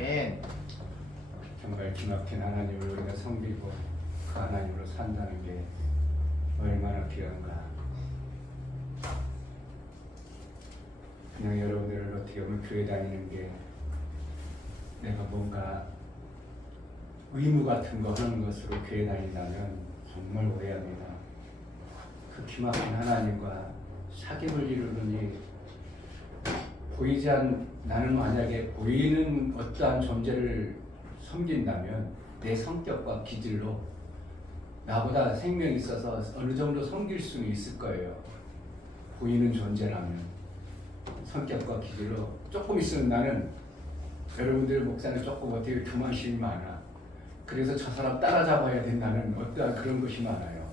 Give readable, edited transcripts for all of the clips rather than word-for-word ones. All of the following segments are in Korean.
아멘. 정말 기막힌 하나님을 우리가 섬기고 그 하나님으로 산다는 게 얼마나 귀한가. 그냥 여러분들을 어떻게 보면 교회 다니는 게 내가 뭔가 의무 같은 거 하는 것으로 교회 다닌다면 정말 오해합니다. 그 기막힌 하나님과 사귑을 이루느니 나는 만약에 보이는 어떠한 존재를 섬긴다면 내 성격과 기질로 나보다 생명이 있어서 어느 정도 섬길 수는 있을 거예요. 보이는 존재라면 성격과 기질로 조금 있으면 나는 여러분들 목사는 조금 어떻게 교만심이 많아. 그래서 저 사람 따라잡아야 된다는 어떠한 그런 것이 많아요.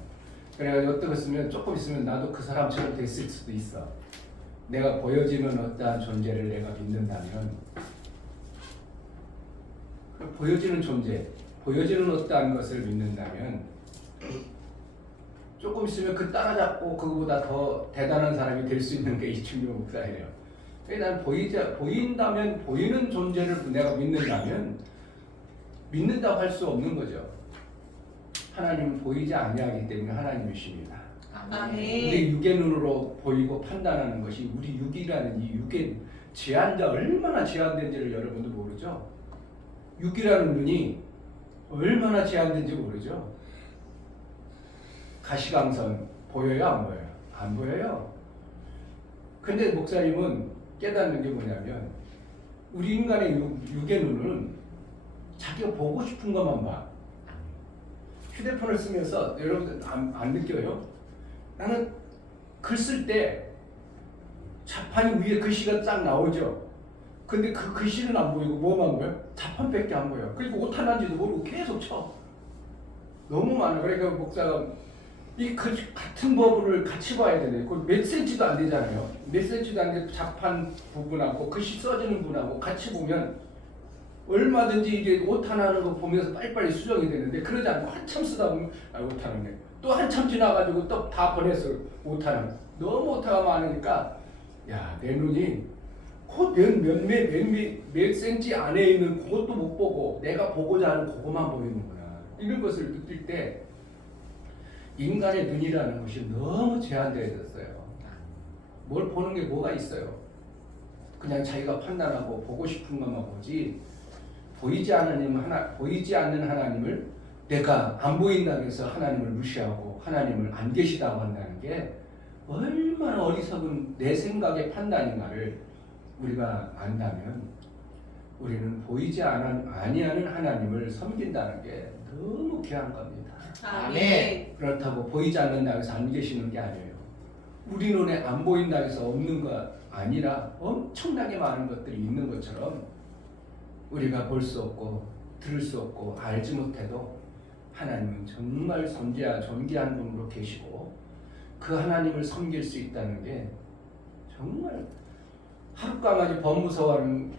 그래가지고 어떤 것이면 조금 있으면 나도 그 사람처럼 됐을 수도 있어. 내가 보여지는 어떠한 존재를 내가 믿는다면 보여지는 존재, 보여지는 어떠한 것을 믿는다면 조금 있으면 그 따라잡고 그거보다 더 대단한 사람이 될 수 있는 게 이충용 목사예요. 난 보인다면 보이는 존재를 내가 믿는다면 믿는다고 할 수 없는 거죠. 하나님은 보이지 아니하기 때문에 하나님이십니다. 아멘. 우리 육의 눈으로 보이고 판단하는 것이 우리 육이라는 이 육의 얼마나 제한된지를 여러분도 모르죠. 육이라는 눈이 얼마나 제한된지 모르죠. 가시광선 보여요, 안 보여요? 안 보여요. 근데 목사님은 깨닫는 게 뭐냐면 우리 인간의 육의 눈은 자기가 보고 싶은 것만 봐. 휴대폰을 쓰면서 여러분들 안 느껴요? 나는 글 쓸 때 자판이 위에 글씨가 딱 나오죠. 근데 그 글씨는 안 보이고 뭐만 보여? 자판밖에 안 보여. 그리고 오타난지도 모르고 계속 쳐. 너무 많아. 그러니까 목사가 이 같은 버블을 같이 봐야 되네. 몇 센치도 안 되잖아요. 몇 센치도 안 돼. 자판 부분하고 글씨 써지는 부분하고 같이 보면 얼마든지 이게 오타나는 거 보면서 빨리빨리 수정이 되는데 그러지 않고 한참 쓰다 보면 오타나네. 또 한참 지나가지고 또 다 보냈어. 오타나. 너무 오타가 많으니까 야, 내 눈이 몇 센치 안에 있는 그것도 못 보고 내가 보고자 하는 그것만 보이는구나. 이런 것을 느낄 때 인간의 눈이라는 것이 너무 제한되어졌어요. 뭘 보는 게 뭐가 있어요? 그냥 자기가 판단하고 보고 싶은 것만 보지 보이지 않는 하나님을 내가 안 보인다고 해서 하나님을 무시하고 하나님을 안 계시다고 한다는 게 얼마나 어리석은 내 생각의 판단인가를 우리가 안다면 우리는 보이지 아니하는 하나님을 섬긴다는 게 너무 귀한 겁니다. 아멘. 그렇다고 보이지 않는다고 해서 안 계시는 게 아니에요. 우리 눈에 안 보인다고 해서 없는 거 아니라 엄청나게 많은 것들이 있는 것처럼 우리가 볼 수 없고 들을 수 없고 알지 못해도 하나님은 정말 존귀한 분으로 계시고 그 하나님을 섬길 수 있다는 게 정말 하룻밤까지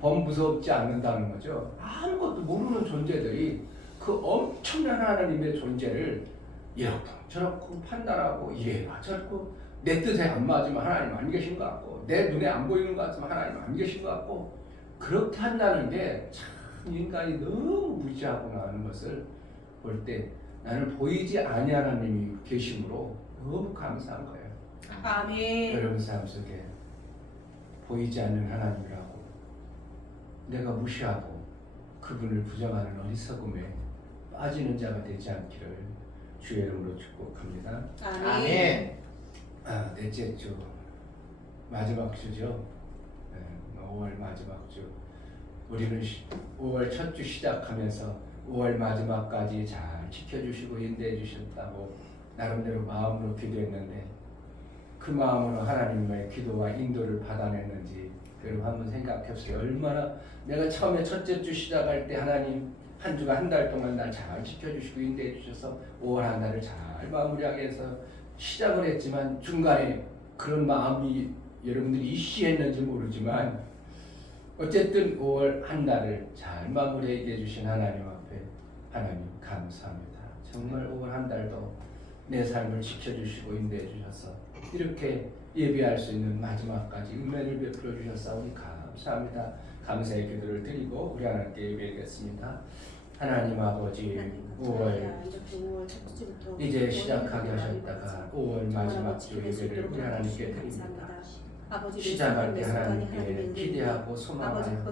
범무섭지 않는다는 거죠. 아무것도 모르는 존재들이 그 엄청난 하나님의 존재를 이렇고 저렇고 판단하고 이래라 저렇고 내 뜻에 안 맞으면 하나님 안 계신 것 같고 내 눈에 안 보이는 것 같으면 하나님 안 계신 것 같고 그렇게 한다는 게 참 인간이 너무 무지하구나 하는 것을 볼 때 나는 보이지 아니하는 하나님이 계심으로 너무 감사한 거예요. 아멘. 여러분 삶 속에 보이지 않는 하나님이라고 내가 무시하고 그분을 부정하는 어리석음에 빠지는 자가 되지 않기를 주의 이름으로 축복합니다. 아멘. 넷째 주 마지막 주죠. 5월 마지막 주. 우리는 5월 첫 주 시작하면서 5월 마지막까지 잘 지켜주시고 인도해 주셨다고 나름대로 마음으로 기도했는데 그 마음으로 하나님의 기도와 인도를 받아냈는지 여러분 한번 생각해 보세요. 얼마나 내가 처음에 첫째 주 시작할 때 하나님 한 주가 한 달 동안 날 잘 지켜주시고 인도해 주셔서 5월 한 달을 잘 마무리하게 해서 시작을 했지만 중간에 그런 마음이 여러분들이 이시했는지 모르지만 어쨌든 5월 한 달을 잘 마무리해 주신 하나님 앞에 하나님 감사합니다. 정말 5월 한 달도 내 삶을 지켜주시고 인도해 주셔서 이렇게 예배할 수 있는 마지막까지 은혜를 베풀어 주셨사오니 감사합니다. 감사의 기도를 드리고 우리 하나님께 예배하겠습니다. 하나님 아버지 5월 이제 시작하게 하셨다가 5월 마지막 주 예배를 우리 하나님께 드립니다. 시작할 때 하나님께 기대하고 소망하여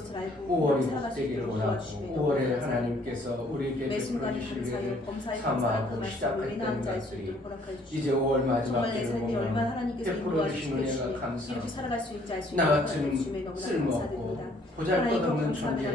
5월이 복되기를 원하고 5월에 하나님께서 우리에게 베풀어 주실 일을 사모하고 시작할 때는 것들이 이제 5월 마지막 주를 보면 베풀어 주신 은혜가 감사하고 나 같은 쓸모없고 보잘것없는 존재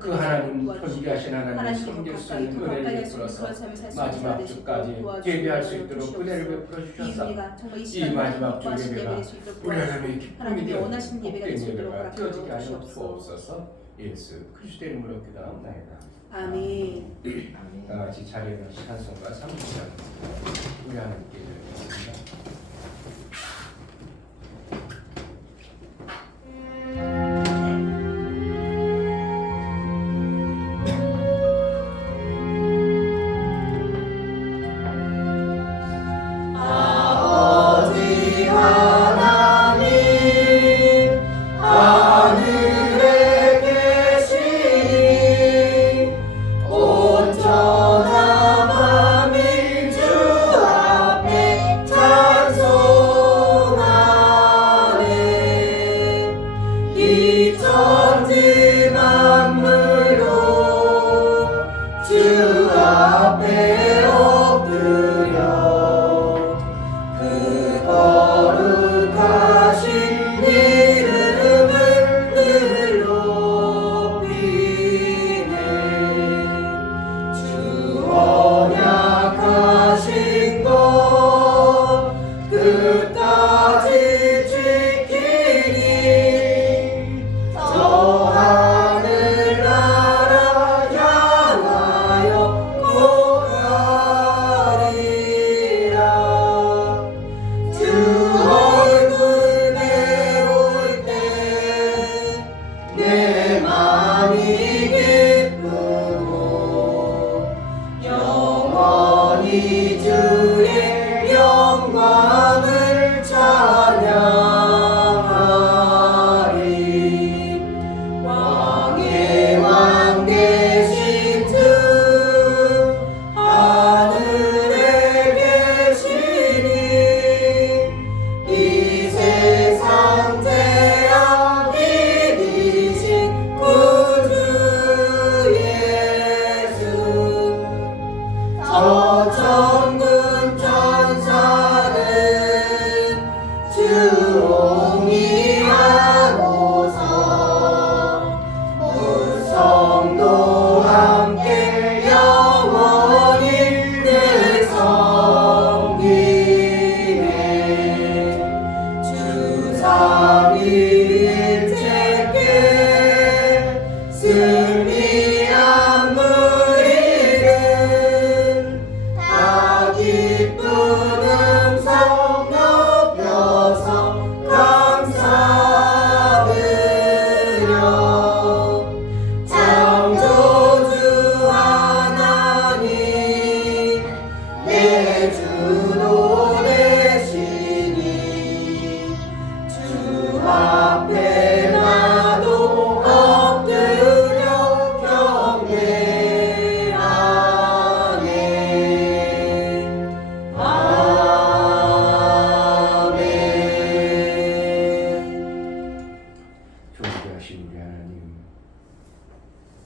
그 하나님 존귀하신 하나님을 섬길 수 있는 은혜를 베풀어서 마지막 주까지 예배할 수 있도록 은혜를 베풀어 주셔서 이 마지막 주 예배가 우리 하나님의 기쁨이 되어 복된 예배가 되어지게 하여 주옵소서. 예수 그리스도의 이름으로 기도하옵나이다. 아멘. 다 같이 자리에 찬송가 3절 우리 하나님께 드립니다.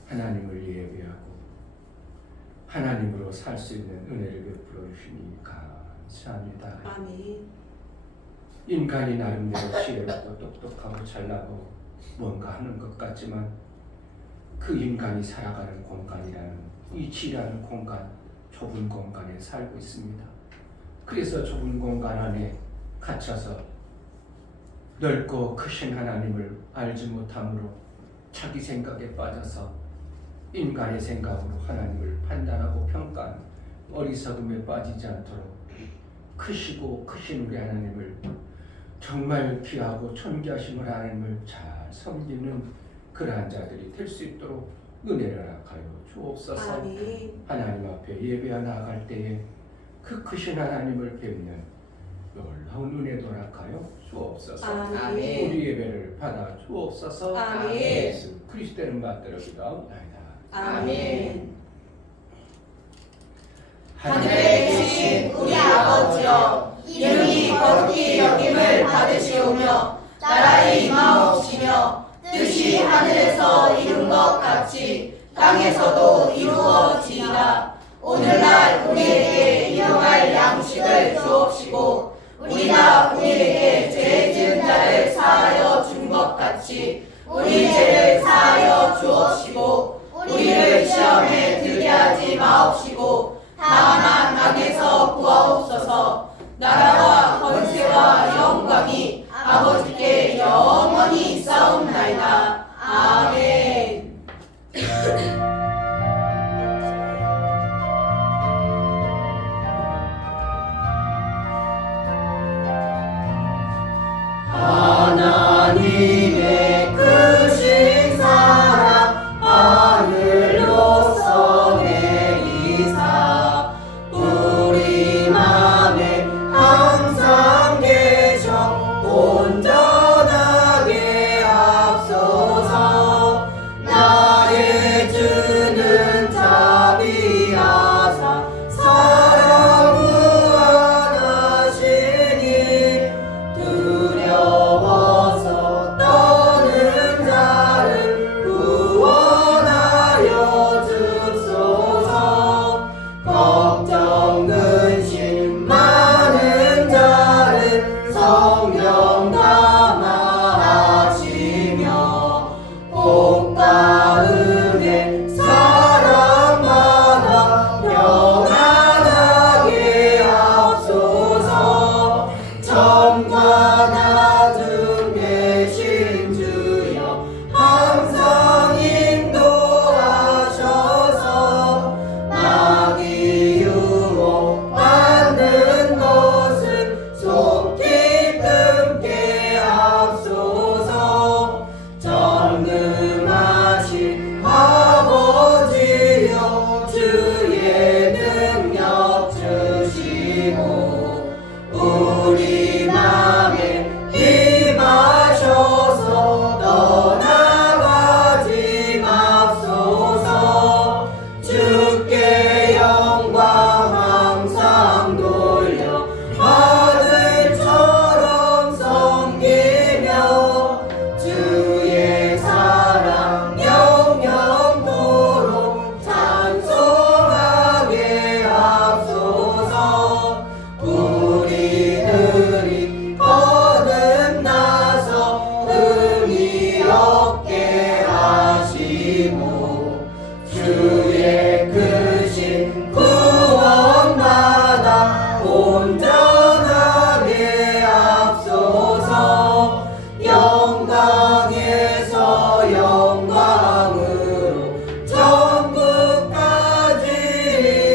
하나님을 예배하고 하나님으로 살 수 있는 은혜를 베풀어 주시니 감사합니다. 아멘. 인간이 나름대로 지혜롭고 똑똑하고 잘나고 뭔가 하는 것 같지만 그 인간이 살아가는 공간이라는 이 지라는 공간, 좁은 공간에 살고 있습니다. 그래서 좁은 공간 안에 갇혀서 넓고 크신 하나님을 알지 못함으로 자기 생각에 빠져서 인간의 생각으로 하나님을 판단하고 평가하는 어리석음에 빠지지 않도록 크시고 크신 우리 하나님을 정말 귀하고 존귀하신 우리 하나님을 잘 섬기는 그러한 자들이 될 수 있도록 은혜를 허락하여 주옵소서. 아멘. 하나님 앞에 예배하 나아갈 때에 그 크신 하나님을 뵙는 놀라운 은혜 도락하여 주옵소서. 아멘. 우리 예배를 받아 주옵소서. 아멘. 예수 그리스도를 받들어 기도하옵나이다. 아멘. 하늘에 계신 우리 아버지여, 이름이 거룩히 여김을 받으시오며 나라의 임하옵시며 뜻이 하늘에서 이룬 것 같이 땅에서도 이루어지이다. 오늘날 우리에게 일용할 양식을 주옵시고 우리가 우리에게 죄 지은 자를 사하여 준 것 같이 우리 죄를 사하여 주옵시고 우리를 시험에 들게 하지 마옵시고 다만 악에서 구하옵소서. 나라와 권세와 영광이 아버지께 영원히 있사옵나이다. 아멘. 하나님의 크신 사랑 하늘로서 내리사 우리 맘에 항상 계셔 온전하게 앞서서 나의 주는 자비하사 사랑 무한하시니 두려워서 떠는 자를 구원하여 주소서. 걱정 근심 많은 자를 성령 감화하시며 복과 은혜 사랑받아 평안하게 하옵소서. 점과 나중 계신 주여 항상 인도하셔서 마귀 유혹받는 것을 속히 끊게 하옵소서. 전능하신 아버지여 주의 능력 주시고 우리 맘에 임하셔서 떠나가지 맙소서. 주께 영광 항상 돌려 아들처럼 섬기며 주의 사랑 영영토록 찬송하게 하옵소서. 우리들이 거듭나서 의미 얻게 하시고 주의 크신 구원받아 온전하게 앞서서 영광에서 영광으로 천국까지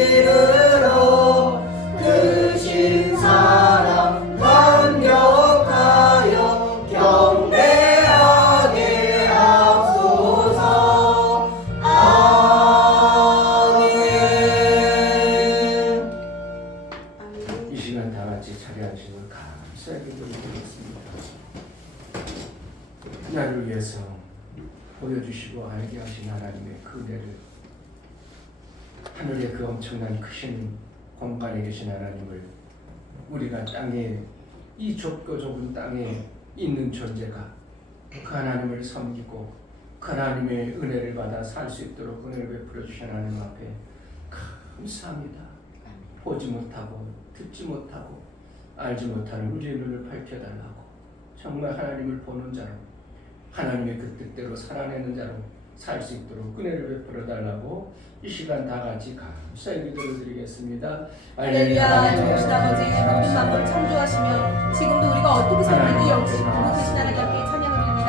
이르러 크신 사랑 감격하여 경배하게 하옵소서. 아멘. 이 시간 다 같이 차례하시고 감사하게 드리겠습니다. 나를 위해서 보여주시고 알게 하신 하나님의 그 은혜를, 하늘의 그 엄청난 크신 공간에 계신 하나님을, 우리가 땅에, 이 좁고 좁은 땅에 있는 존재가 그 하나님을 섬기고 그 하나님의 은혜를 받아 살 수 있도록 은혜를 베풀어 주신 하나님 앞에 감사합니다. 보지 못하고 듣지 못하고 알지 못하는 우리의 눈을 밝혀달라고, 정말 하나님을 보는 자로, 하나님의 그 뜻대로 살아내는 자로 살 수 있도록 은혜를 베풀어 달라고 이 시간 다 같이 감사의 기도를 드리겠습니다. 할렐루야. 좋으신 아버지, 모든 만물을 창조하시며 지금도 우리가 어떻게 살는지 영원히 보고 계신 하나님 앞에 찬양을 드립니다.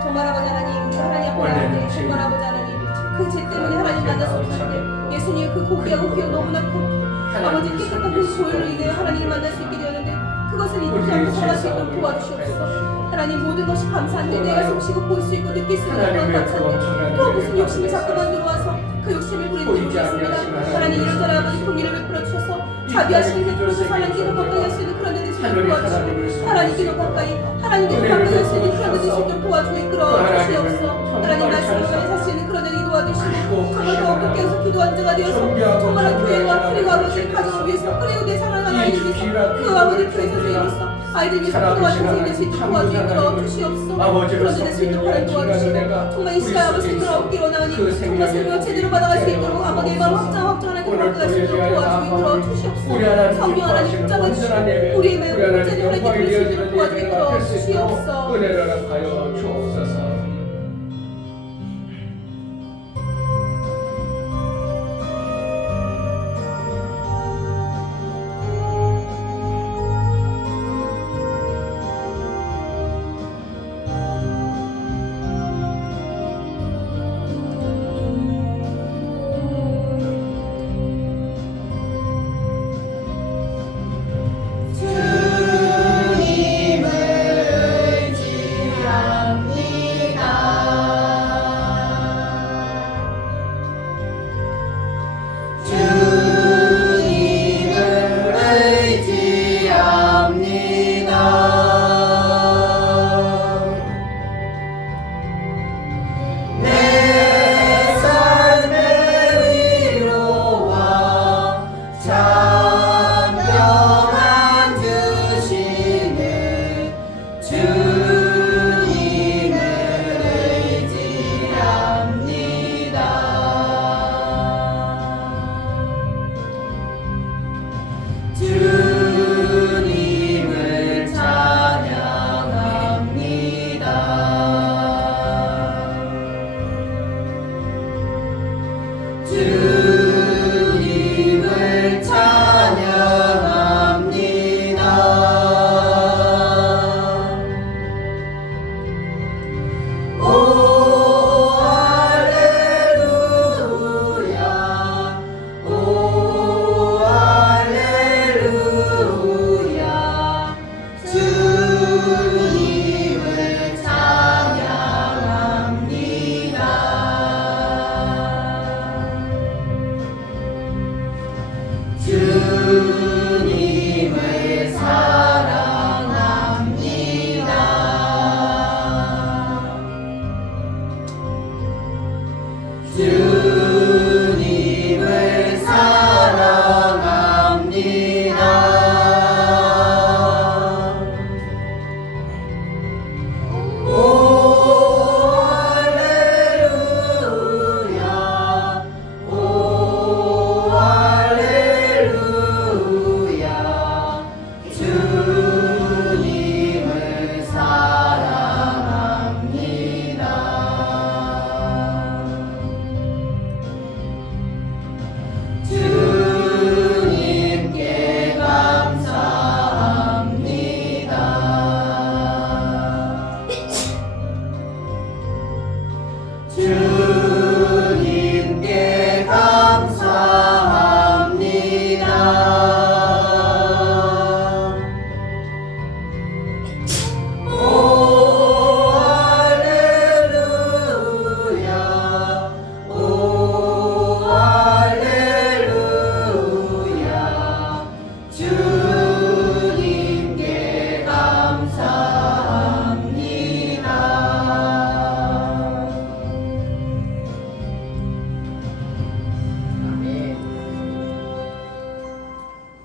정말 아버지 하나님, 주 하나님 앞에 나오는데 정말 아버지 하나님, 그 죄 때문에 하나님 만나서 오셨는데 예수님 그 고귀하고 귀여 너무나 아버지 깨끗한 그 보혈로 인해 하나님을 만날 수 있게 되었는데 그것을 잊지 않고 살아갈 수 있도록 도와주시옵소서. 하나님, 모든 것이 감사한데 내가 숨쉬고 볼 수 있고 느낄 수 있는 것 감사한데 또 무슨 욕심이 자꾸만 들어와서 그 욕심을 부리는지 모르겠습니다. 하나님, 이런저런 아버지 공의를 베풀어 주셔서 자비하시는 그 사랑기를 가까이 할 수 있는 그런 데를 있도록 도와주시고 하나님께 더 가까이 하나님께 더 가까이 할 수 있는 그런 일이 있도록 도와주고 이끌어 주시옵소서. 하나님 말씀을 살 수 있는 그런 일이 도와주시고 정말 더 깊게 기도한 자가 되어서 정말 교회와 그리고 아버지 가정을 위해서 그리고 내 사랑하는 아이들 위해서 그 아버지 교회 선생님으로서 아이들 위해서 기도할 선생님 될 수 있도록 도와주고 이끌어 주시옵소서. 그런 일 될 수 있도록 하나님 도와주시고 정말 이 시간 아버지 생명을 얻기 원하오니 정말 생명을 제대로 받아갈 수 있도록 아버지의 마음 확장하게 받아갈 수 있도록 도와주고 이끌어 주시옵소서. 성령 하나님 붙잡아주시고 우리의 매우 문제를 하나님 들을 수 있도록 도와주고 이끌어 주시옵소서. 은혜를 갚아요 주옵소서.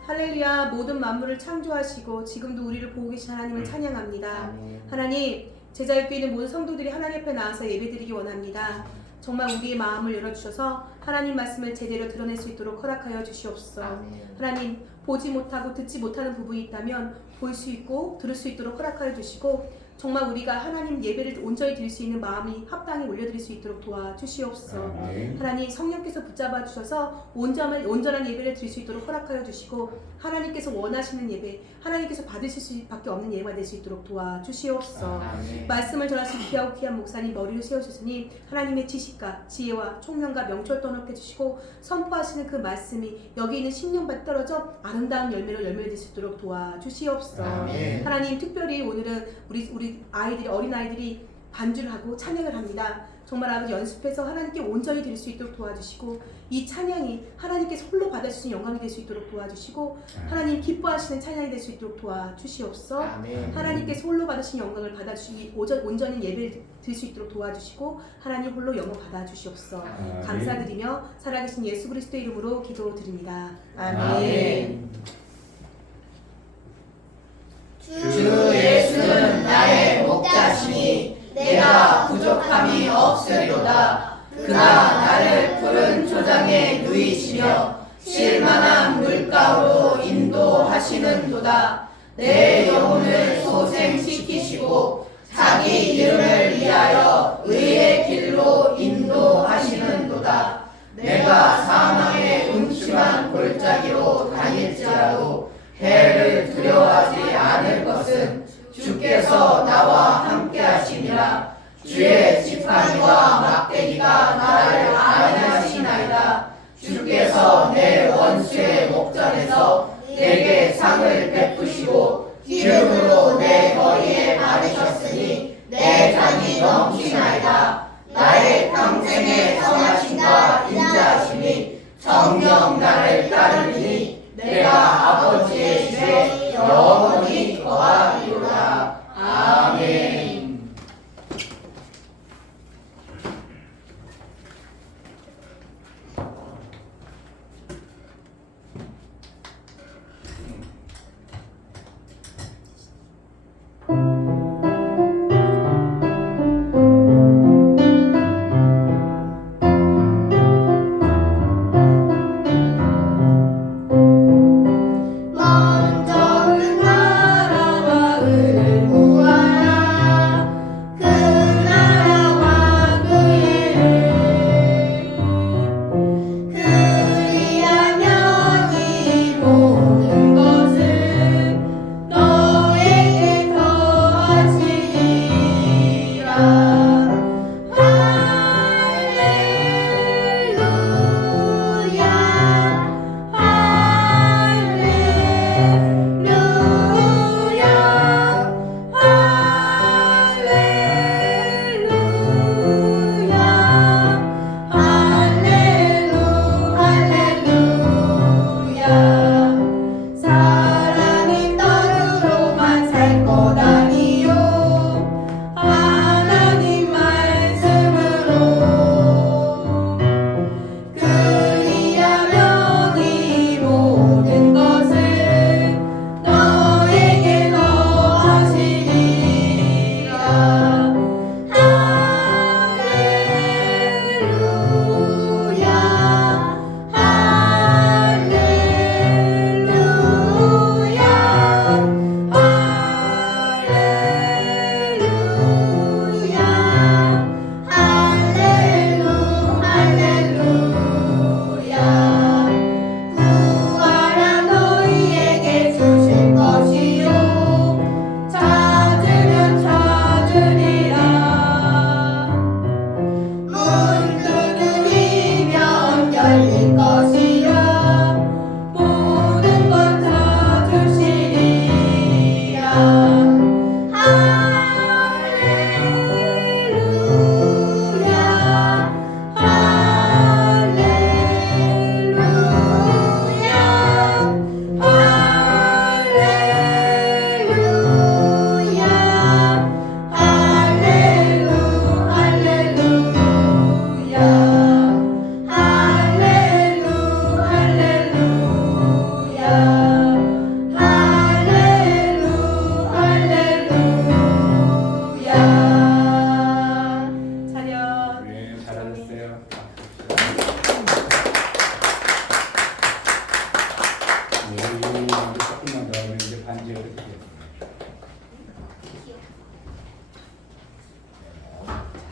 할렐루야. 모든 만물을 창조하시고 지금도 우리를 보고 계신 하나님을 찬양합니다. 하나님, 제자의 교회 있는 모든 성도들이 하나님 앞에 나와서 예배드리기 원합니다. 정말 우리의 마음을 열어주셔서 하나님 말씀을 제대로 드러낼 수 있도록 허락하여 주시옵소서. 하나님, 보지 못하고 듣지 못하는 부분이 있다면 볼 수 있고 들을 수 있도록 허락하여 주시고 정말 우리가 하나님 예배를 온전히 드릴 수 있는 마음이 합당히 올려드릴 수 있도록 도와주시옵소서. 하나님, 성령께서 붙잡아 주셔서 온전한 예배를 드릴 수 있도록 허락하여 주시고 하나님께서 원하시는 예배, 하나님께서 받으실 수밖에 없는 예배가 될 수 있도록 도와주시옵소서. 말씀을 전하신 귀하고 귀한 목사님 머리를 세우셨으니 하나님의 지식과 지혜와 총명과 명철 떠넣게 주시고 선포하시는 그 말씀이 여기 있는 심령밭 떨어져 아름다운 열매를 될 수 있도록 도와주시옵소서. 하나님, 특별히 오늘은 우리 아이들이, 어린아이들이 반주를 하고 찬양을 합니다. 정말 아버지 연습해서 하나님께 온전히 드릴 수 있도록 도와주시고 이 찬양이 하나님께서 홀로 받으시는 영광이 될 수 있도록 도와주시고 하나님 기뻐하시는 찬양이 될 수 있도록 도와주시옵소서. 아멘. 하나님께서 홀로 받으신 영광을 받아주시기 온전히 예배를 드릴 수 있도록 도와주시고 하나님 홀로 영광 받아주시옵소서. 감사드리며 살아계신 예수 그리스도의 이름으로 기도드립니다. 아멘. 주 예수는 나의 목자시니 내가 부족함이 없으리로다. 그가 나를 푸른 초장에 누이시며 쉴만한 물가로 인도하시는도다. 내 영혼을 소생시키시고 자기 이름을 위하여 의의 길로 인도하시는도다. 내가 사망의 음침한 골짜기로 다닐지라도 해를 두려워하지 않을 것은 주께서 나와 함께 하심이라. 주의 지팡이와 막대기가 나를 안위하시나이다. 주께서 내 원수의 목전에서 내게 상을 베푸시고 기름으로 내 머리에 바르셨으니 내 잔이 넘치나이다. 나의 평생의 선하심과 인자하심이 정녕 나를 따르니 내가 아버지의 집에 영원히 거하리로다. 아멘.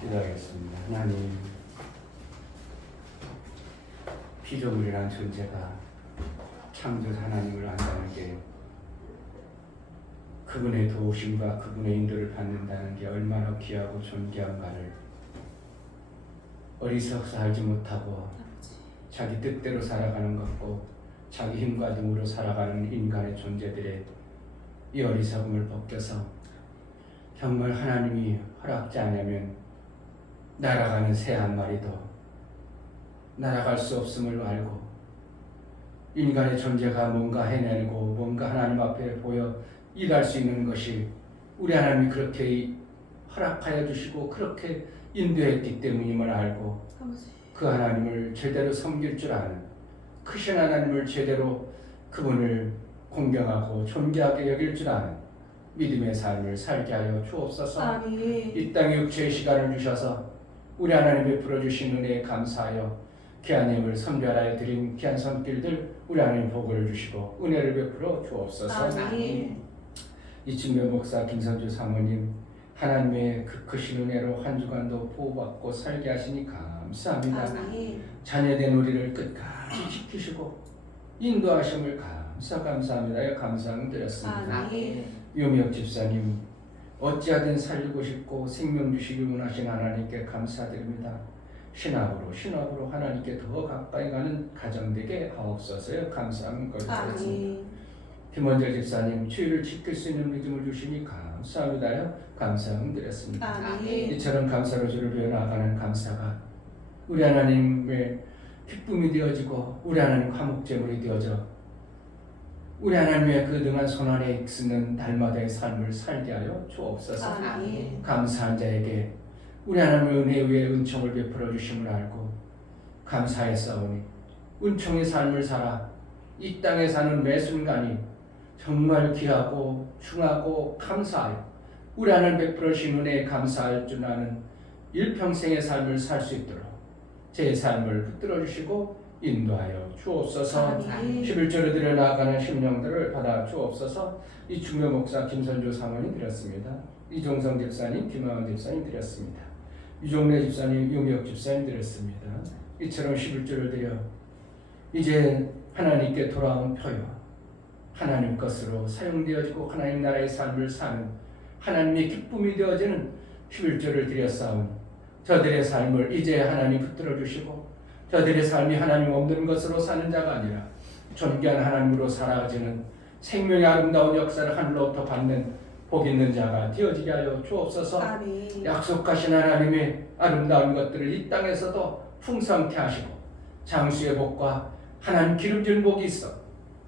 기도하겠습니다. 하나님, 피조물이란 존재가 창조자 하나님을 안다는 게, 그분의 도우심과 그분의 인도를 받는다는 게 얼마나 귀하고 존귀한가를 어리석사 알지 못하고 자기 뜻대로 살아가는 것고 자기 힘과 능으로 살아가는 인간의 존재들의 이 어리석음을 벗겨서 정말 하나님이 허락지 않으면 날아가는 새 한 마리도 날아갈 수 없음을 알고 인간의 존재가 뭔가 해내고 뭔가 하나님 앞에 보여 일할 수 있는 것이 우리 하나님이 그렇게 허락하여 주시고 그렇게 인도했기 때문임을 알고 아버지. 그 하나님을 제대로 섬길 줄 아는 크신 하나님을 제대로 그분을 공경하고 존귀하게 여길 줄 아는 믿음의 삶을 살게 하여 주옵소서. 아멘. 이 땅에 육체의 시간을 주셔서 우리 하나님 베풀어 주신 은혜에 감사하여 귀한 힘을 선별하여 드린 귀한 손길들 우리 하나님 복을 주시고 은혜를 베풀어 주옵소서. 아멘. 이충면 목사 김선주 사모님 하나님의 그 크신 은혜로 한 주간도 보호받고 살게 하시니 감사합니다. 아멘. 자녀된 우리를 끝까지 지키시고 인도하심을 감사합니다. 감사함 드렸습니다. 아멘. 유미혁 집사님 어찌하든 살리고 싶고 생명 주시길 원하신 하나님께 감사드립니다. 신학으로 하나님께 더 가까이 가는 가정 되게 하옵소서요. 감사함 거듭드렸습니다. 아멘. 김원재 집사님 주의를 지킬 수 있는 믿음을 주시니 감사합니다요. 감사함 드렸습니다. 아멘. 이처럼 감사로 주를 배워나가는 감사가 우리 하나님의 기쁨이 되어지고 우리 하나님 화목제물이 되어져 우리 하나님의 그 등한 손안에 익쓰는 날마다의 삶을 살게 하여 주옵소서. 아멘. 감사한 자에게 우리 하나님의 은혜 위에 은총을 베풀어 주심을 알고 감사했사오니 은총의 삶을 살아 이 땅에 사는 매 순간이 정말 귀하고 중하고 감사하여 우리 하나님 베풀어 주신 은혜에 감사할 줄 아는 일평생의 삶을 살 수 있도록 제 삶을 붙들어 주시고 인도하여 주옵소서. 아멘. 11절에 드려 나아가는 심령들을 받아 주옵소서. 이 중요 목사 김선조 사모님 드렸습니다. 이종성 집사님, 김하원 집사님 드렸습니다. 유종래 집사님, 유미혁 집사님 드렸습니다. 이처럼 11절을 드려 이제 하나님께 돌아온 표요 하나님 것으로 사용되어지고 하나님 나라의 삶을 사는 하나님의 기쁨이 되어지는 11절을 드렸사오니 저들의 삶을 이제 하나님 붙들어 주시고 저들의 삶이 하나님 없는 것으로 사는 자가 아니라 존귀한 하나님으로 살아가지는 생명의 아름다운 역사를 하늘로부터 받는 복 있는 자가 되어지게 하여 주옵소서. 아멘. 약속하신 하나님의 아름다운 것들을 이 땅에서도 풍성케 하시고 장수의 복과 하나님 기름진 복이 있어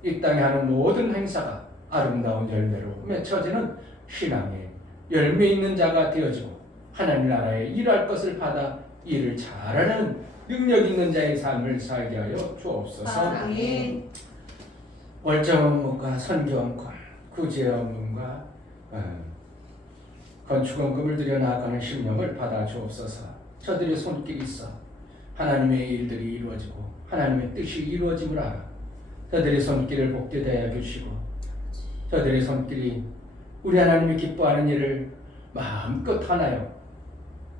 이 땅에 하는 모든 행사가 아름다운 열매로 맺혀지는 신앙의 열매 있는 자가 되어지고 하나님 나라에 일할 것을 받아 일을 잘하는 능력 있는 자의 삶을 살게 하여 주옵소서. 아멘. 월정 업무과 선교원권, 구제 업무과 건축원금을 들여 나아가는 심령을 받아 주옵소서. 저들의 손길이 있어 하나님의 일들이 이루어지고 하나님의 뜻이 이루어짐을 알아 저들의 손길을 복되게 하여 주시고 저들의 손길이 우리 하나님이 기뻐하는 일을 마음껏 하나요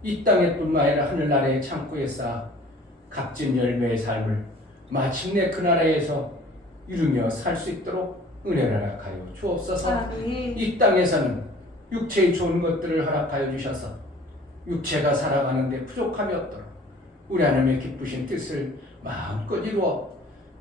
이 땅에 뿐만 아니라 하늘나라의 창고에 쌓아 값진 열매의 삶을 마침내 그 나라에서 이루며 살 수 있도록 은혜를 허락하여 주옵소서. 아멘. 이 땅에서는 육체의 좋은 것들을 허락하여 주셔서 육체가 살아가는데 부족함이 없도록 우리 하나님의 기쁘신 뜻을 마음껏 이루어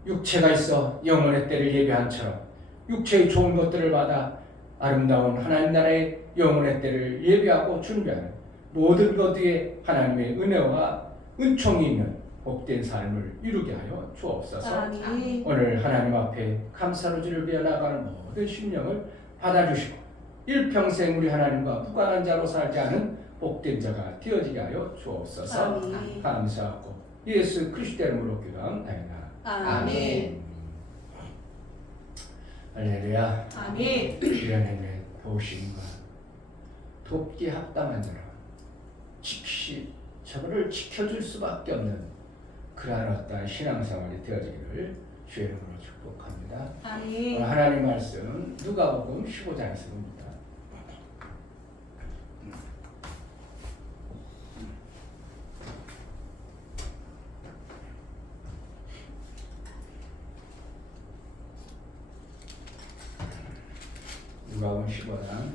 육체가 있어 영원의 때를 예배한처럼 육체의 좋은 것들을 받아 아름다운 하나님 나라의 영원의 때를 예배하고 준비하는 모든 것 위에 하나님의 은혜와 은총이 있는 복된 삶을 이루게 하여 주옵소서. 아멘. 오늘 하나님 앞에 감사로 주를 배워나가는 모든 심령을 받아주시고 일평생 우리 하나님과 무관한 자로 살지 않은 복된 자가 되어지게 하여 주옵소서. 아멘. 감사하고 예수 그리스도의 이름으로 기도합니다. 아멘. 할렐루야. 아멘. 우리 하나님의 도우심과 돕기 합당한 자로 저거를 지켜줄 수밖에 없는 그러한 어떠한 신앙생활이 되어지기를 주의 이름으로 축복합니다. 아멘. 오늘 하나님 말씀 누가복음 15장에서입니다. 누가복음 15장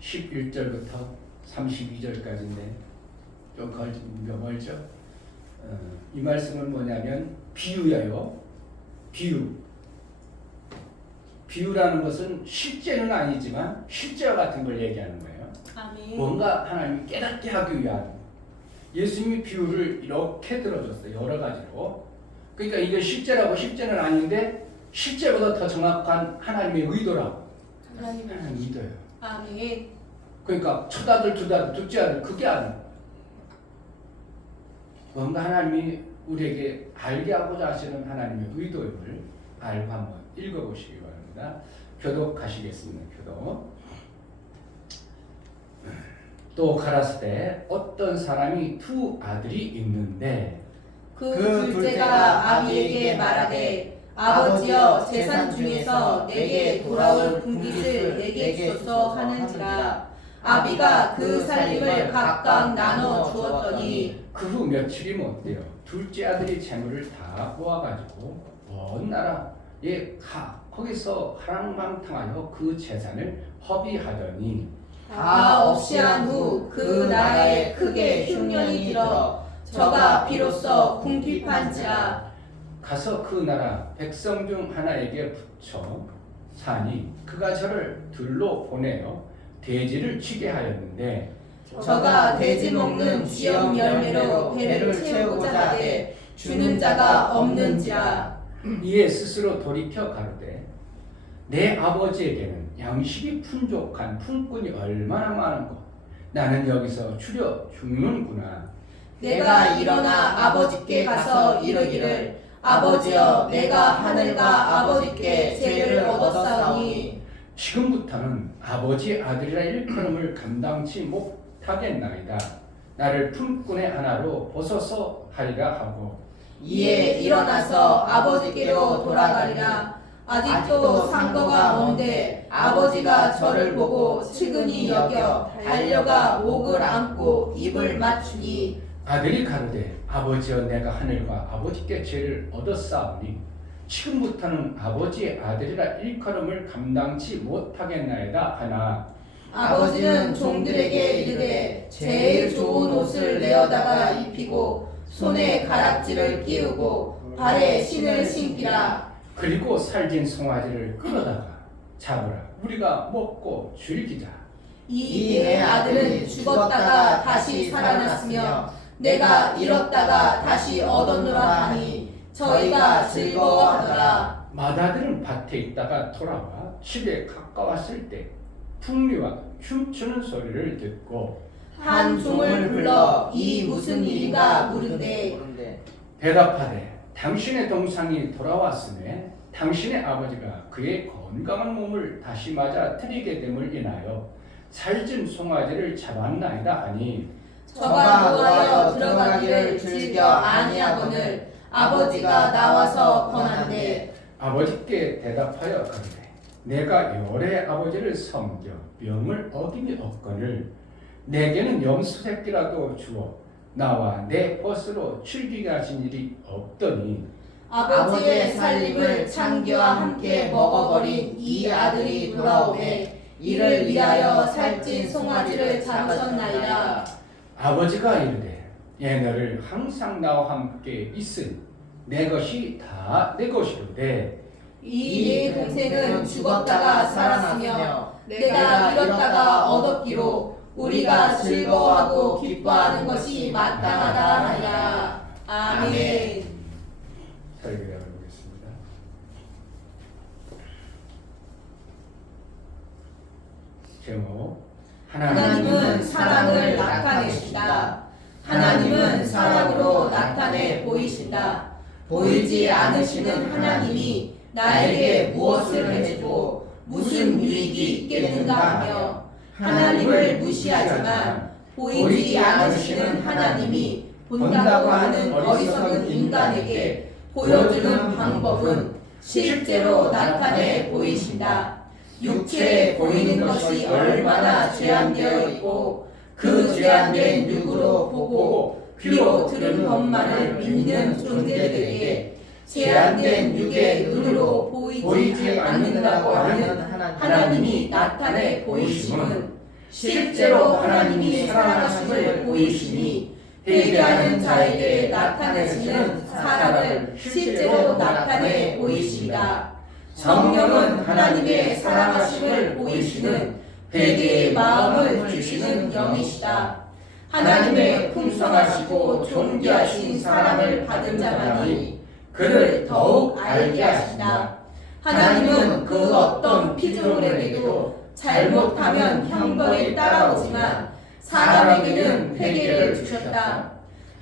11절부터 32절까지인데 좀 멀죠? 이 말씀은 뭐냐면 비유예요. 비유라는 것은 실제는 아니지만 실제와 같은 걸 얘기하는 거예요. 아멘. 뭔가 하나님이 깨닫게 하기 위한 예수님이 비유를 이렇게 들어줬어요. 여러 가지로. 그러니까 이게 실제라고 실제는 아닌데 실제보다 더 정확한 하나님의 의도라고. 하나님의 하나님의 의도예요. 아멘. 그러니까 첫 아들, 두 아들, 둘째 아들 그게 아니에요. 뭔가 하나님이 우리에게 알게 하고자 하시는 하나님의 의도임을 알고 한번 읽어보시기 바랍니다. 교독하시겠습니다. 교독. 또 가라사대 어떤 사람이 두 아들이 있는데 그 둘째가 아비에게 말하되 아버지여 재산 중에서 내게 돌아올 분깃을 내게 주소서 하는지라. 아비가 그 살림을 각각 나눠 주었더니 그 후 며칠이면 어때요? 둘째 아들이 재물을 다 모아가지고 먼 나라에 거기서 하랑방탕하여 그 재산을 허비하더니 다 없이 한 후 그 나라에 크게 흉년이 들어 저가 비로소 궁핍한지라. 가서 그 나라 백성 중 하나에게 붙여 사니 그가 저를 들로 보내어 돼지를 치게 하였는데 저가 돼지 먹는 지역 열매로 배를 채우고자 하되 주는 자가 없는지라. 이에 스스로 돌이켜 가로되 내 아버지에게는 양식이 풍족한 품꾼이 얼마나 많은고 나는 여기서 추려 죽는구나. 내가 일어나 아버지께 가서 이르기를 아버지여 내가 하늘과 아버지께 죄를 얻었사오니 지금부터는 아버지 아들이라 일컬음을 감당치 못하겠나이다. 나를 품꾼의 하나로 벗어서 하리라 하고 이에 일어나서 아버지께로 돌아가리라. 아직도 상거가 먼데 아버지가 저를 보고 측은히 여겨 달려가 목을 안고 입을 맞추니 아들이 가로되 아버지여 내가 하늘과 아버지께 죄를 얻었사오니 지금부터는 아버지의 아들이라 일컬음을 감당치 못하겠나이다 하나 아버지는 종들에게 이르되 제일 좋은 옷을 내어다가 입히고 손에 가락지를 끼우고 발에 신을 신기라. 그리고 살진 송아지를 끌어다가 잡으라 우리가 먹고 즐기자. 이 내 아들은 죽었다가 다시 살아났으며 내가 잃었다가 다시 얻었노라 하니 저희가 즐거워하더라. 맏아들은 밭에 있다가 돌아와 집에 가까웠을 때 풍류와 춤추는 소리를 듣고 한 종을 불러 이 무슨 일인가 물은데 대답하되 당신의 동상이 돌아왔으매 당신의 아버지가 그의 건강한 몸을 다시 맞아 들이게 됨을 인하여 살찐 송아지를 잡았나이다 하니 저가 노하여 들어가기를 즐겨 아니하거늘 아버지가 나와서 권한대 아버지께 대답하여 가로되 내가 열의 아버지를 섬겨 명을 어김이 없거늘 내게는 염소 새끼라도 주어 나와 내 벗으로 즐기게 하신 일이 없더니 아버지의 살림을 창기와 함께 먹어버린 이 아들이 돌아오매 이를 위하여 살찐 송아지를 잡으셨나이다. 아버지가 이르되 얘네를 항상 나와 함께 있으니 내 것이 다 내 것이로되 이 네 동생은 죽었다가 살았으며 내가 잃었다가 얻었기로 우리가 즐거워하고 기뻐하는 것이 마땅하다 하리라. 아멘. 설교를 해보겠습니다. 제목 하나님은 사랑을 나타내신다. 하나님은 사랑으로 나타내 보이신다. 보이지 않으시는 하나님이 나에게 무엇을 해주고 무슨 유익이 있겠는가 하며 하나님을 무시하지만 보이지 않으시는 하나님이 본다고 하는 어리석은 인간에게 보여주는 방법은 실제로 나타내 보이신다. 육체에 보이는 것이 얼마나 제한되어 있고 그 제한된 육으로 보고 귀로 들은 것만을 믿는 존재들에게 제한된 육의 눈으로 보이지 않는다고 하는 하나님이 나타내 보이심은 실제로 하나님이 사랑하심을 보이시니 회개하는 자에게 나타내시는 사랑을 실제로 나타내 보이십니다. 성령은 하나님의 사랑하심을 보이시는 회개의 마음을 주시는 영이시다. 하나님의 풍성하시고 존귀하신 사랑을 받은 자만이 그를 더욱 알게 하신다. 하나님은 그 어떤 피조물에게도 잘못하면 형벌을 따라오지만 사람에게는 회개를 주셨다.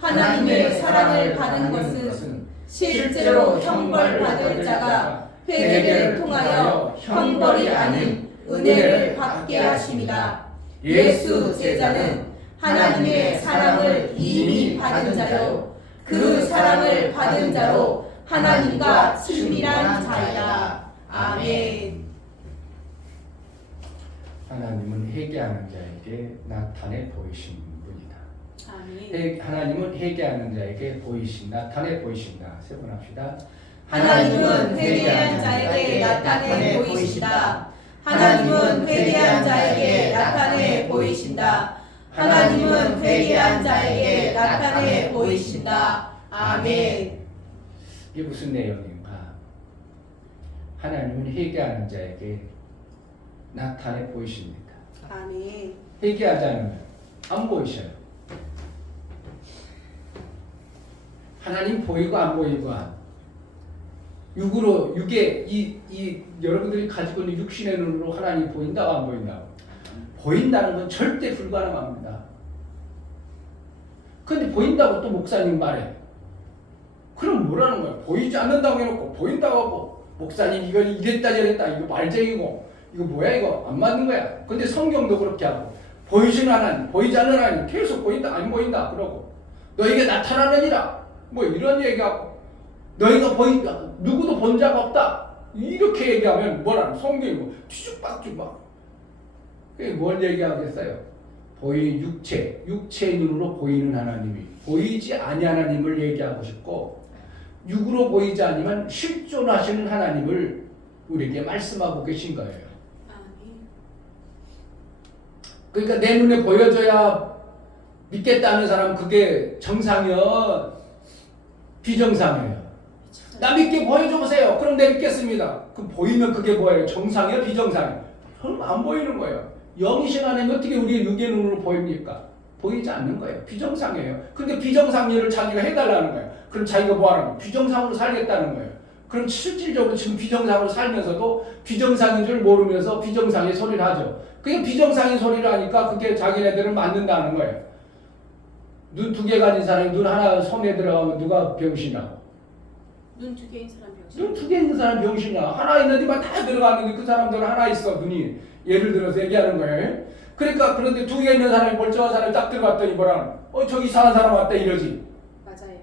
하나님의 사랑을 받은 것은 실제로 형벌받을 자가 회개를 통하여 형벌이 아닌 은혜를 받게 하심이다. 예수 제자는 하나님의 사랑을 이미 받은 자요, 그 사랑을 받은 자로 하나님과 친밀한 자이다. 아멘. 하나님은 회개하는 자에게 나타내 보이신 분이다. 아멘. 하나님은 회개하는 자에게 나타내 보이신다. 세 번 합시다. 하나님은 회개한 자에게 나타내 보이신다. 하나님은 회개한 자에게 나타내 보이신다. 하나님은 회개한 자에게 나타내 보이신다. 아멘. 이게 무슨 내용인가? 하나님은 회개하는 자에게 나타내 보이십니다. 아멘. 회개하지 않으면 안 보이셔요. 하나님 보이고 안 보이고 육에 이 여러분들이 가지고 있는 육신의 눈으로 하나님 보인다 안 보인다? 보인다는 건 절대 불가능합니다. 근데 보인다고 또 목사님 말해. 그럼 뭐라는 거야? 보이지 않는다고 해놓고 보인다고 하고 목사님 이거 이랬다 저랬다 이거 말쟁이고 이거 뭐야 이거 안 맞는 거야. 근데 성경도 그렇게 하고 보이지는 하나님 보이지 않는 하나님 계속 보인다 안 보인다 그러고 너에게 나타나느니라 뭐 이런 얘기하고 너희가 보인다 누구도 본 자가 없다 이렇게 얘기하면 뭐라는 성경이 뭐 뒤죽박죽 막 그게 뭘 얘기하겠어요? 육체의 눈으로 보이는 하나님이 보이지 아니한 하나님을 얘기하고 싶고 육으로 보이지 아니면 실존하시는 하나님을 우리에게 말씀하고 계신 거예요. 아멘. 그러니까 내 눈에 보여줘야 믿겠다는 사람 그게 정상이요 비정상이에요. 나 믿게 보여줘 보세요. 그럼 내가 믿겠습니다. 그럼 보이면 그게 뭐예요? 정상이요 비정상이에요? 그럼 안 보이는 거예요. 영이신 하나님 어떻게 우리의 육의 눈으로 보입니까? 보이지 않는 거예요. 비정상이에요. 근데 비정상 일을 자기가 해달라는 거예요. 그럼 자기가 뭐하는 거예요? 비정상으로 살겠다는 거예요. 그럼 실질적으로 지금 비정상으로 살면서도 비정상인 줄 모르면서 비정상의 소리를 하죠. 그게 비정상인 소리를 하니까 그게 자기네들은 맞는다는 거예요. 눈 2개 가진 사람이 눈 하나 손에 들어가면 누가 병신이야? 눈 2개인 사람 병신. 눈 2개 있는 사람 병신이야. 하나 있는 데만 다 들어갔는데 그 사람들은 하나 있어 눈이. 예를 들어서 얘기하는 거예요. 그러니까 그런데 2개 있는 사람이 멀쩡한 사람이 딱 들어갔더니 뭐라 저기 이상한 사람 왔다 이러지. 맞아요.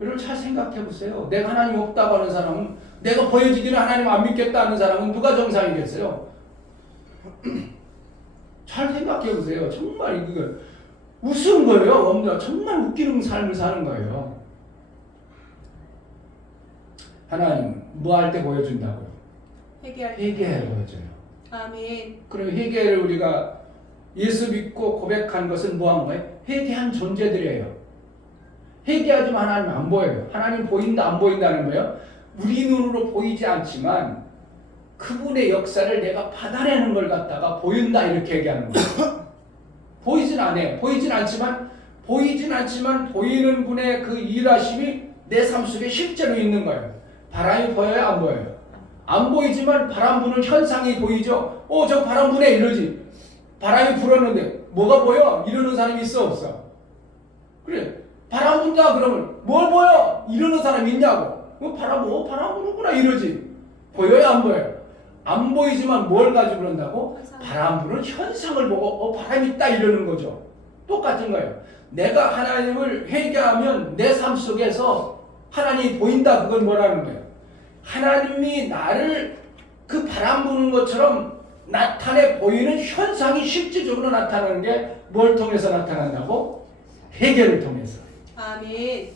여러분 잘 생각해 보세요. 내가 하나님 없다고 하는 사람은 내가 보여지기를 하나님 안 믿겠다 하는 사람은 누가 정상이겠어요? 잘 생각해 보세요. 정말 이거 웃은 거예요. 없나 정말 웃기는 삶을 사는 거예요. 하나님 뭐 할 때 보여준다고요? 회개해 보여줘요. 아멘. 그럼 회개를 우리가 예수 믿고 고백한 것은 뭐 한 거예요? 회개한 존재들이에요. 회개하지만 하나님 안 보여요. 하나님 보인다 안 보인다는 거예요. 우리 눈으로 보이지 않지만 그분의 역사를 내가 받아내는 걸 갖다가 보인다 이렇게 얘기하는 거예요. 보이진 않아요. 보이진 않지만 보이는 분의 그 일하심이 내 삶 속에 실제로 있는 거예요. 바람이 보여요? 안 보여요? 안 보이지만 바람 부는 현상이 보이죠? 저 바람 부네 이러지. 바람이 불었는데 뭐가 보여? 이러는 사람이 있어 없어? 그래 바람 분다 그러면 뭘 보여? 이러는 사람이 있냐고. 바람 부는구나 이러지. 보여요? 안 보여요? 안 보이지만 뭘 가지고 그런다고? 바람 부는 현상을 보고 바람이 있다 이러는 거죠. 똑같은 거예요. 내가 하나님을 회개하면 내 삶 속에서 하나님이 보인다. 그건 뭐라는 거예요? 하나님이 나를 그 바람 부는 것처럼 나타내 보이는 현상이 실질적으로 나타나는 게 뭘 통해서 나타난다고? 회개를 통해서. 아멘.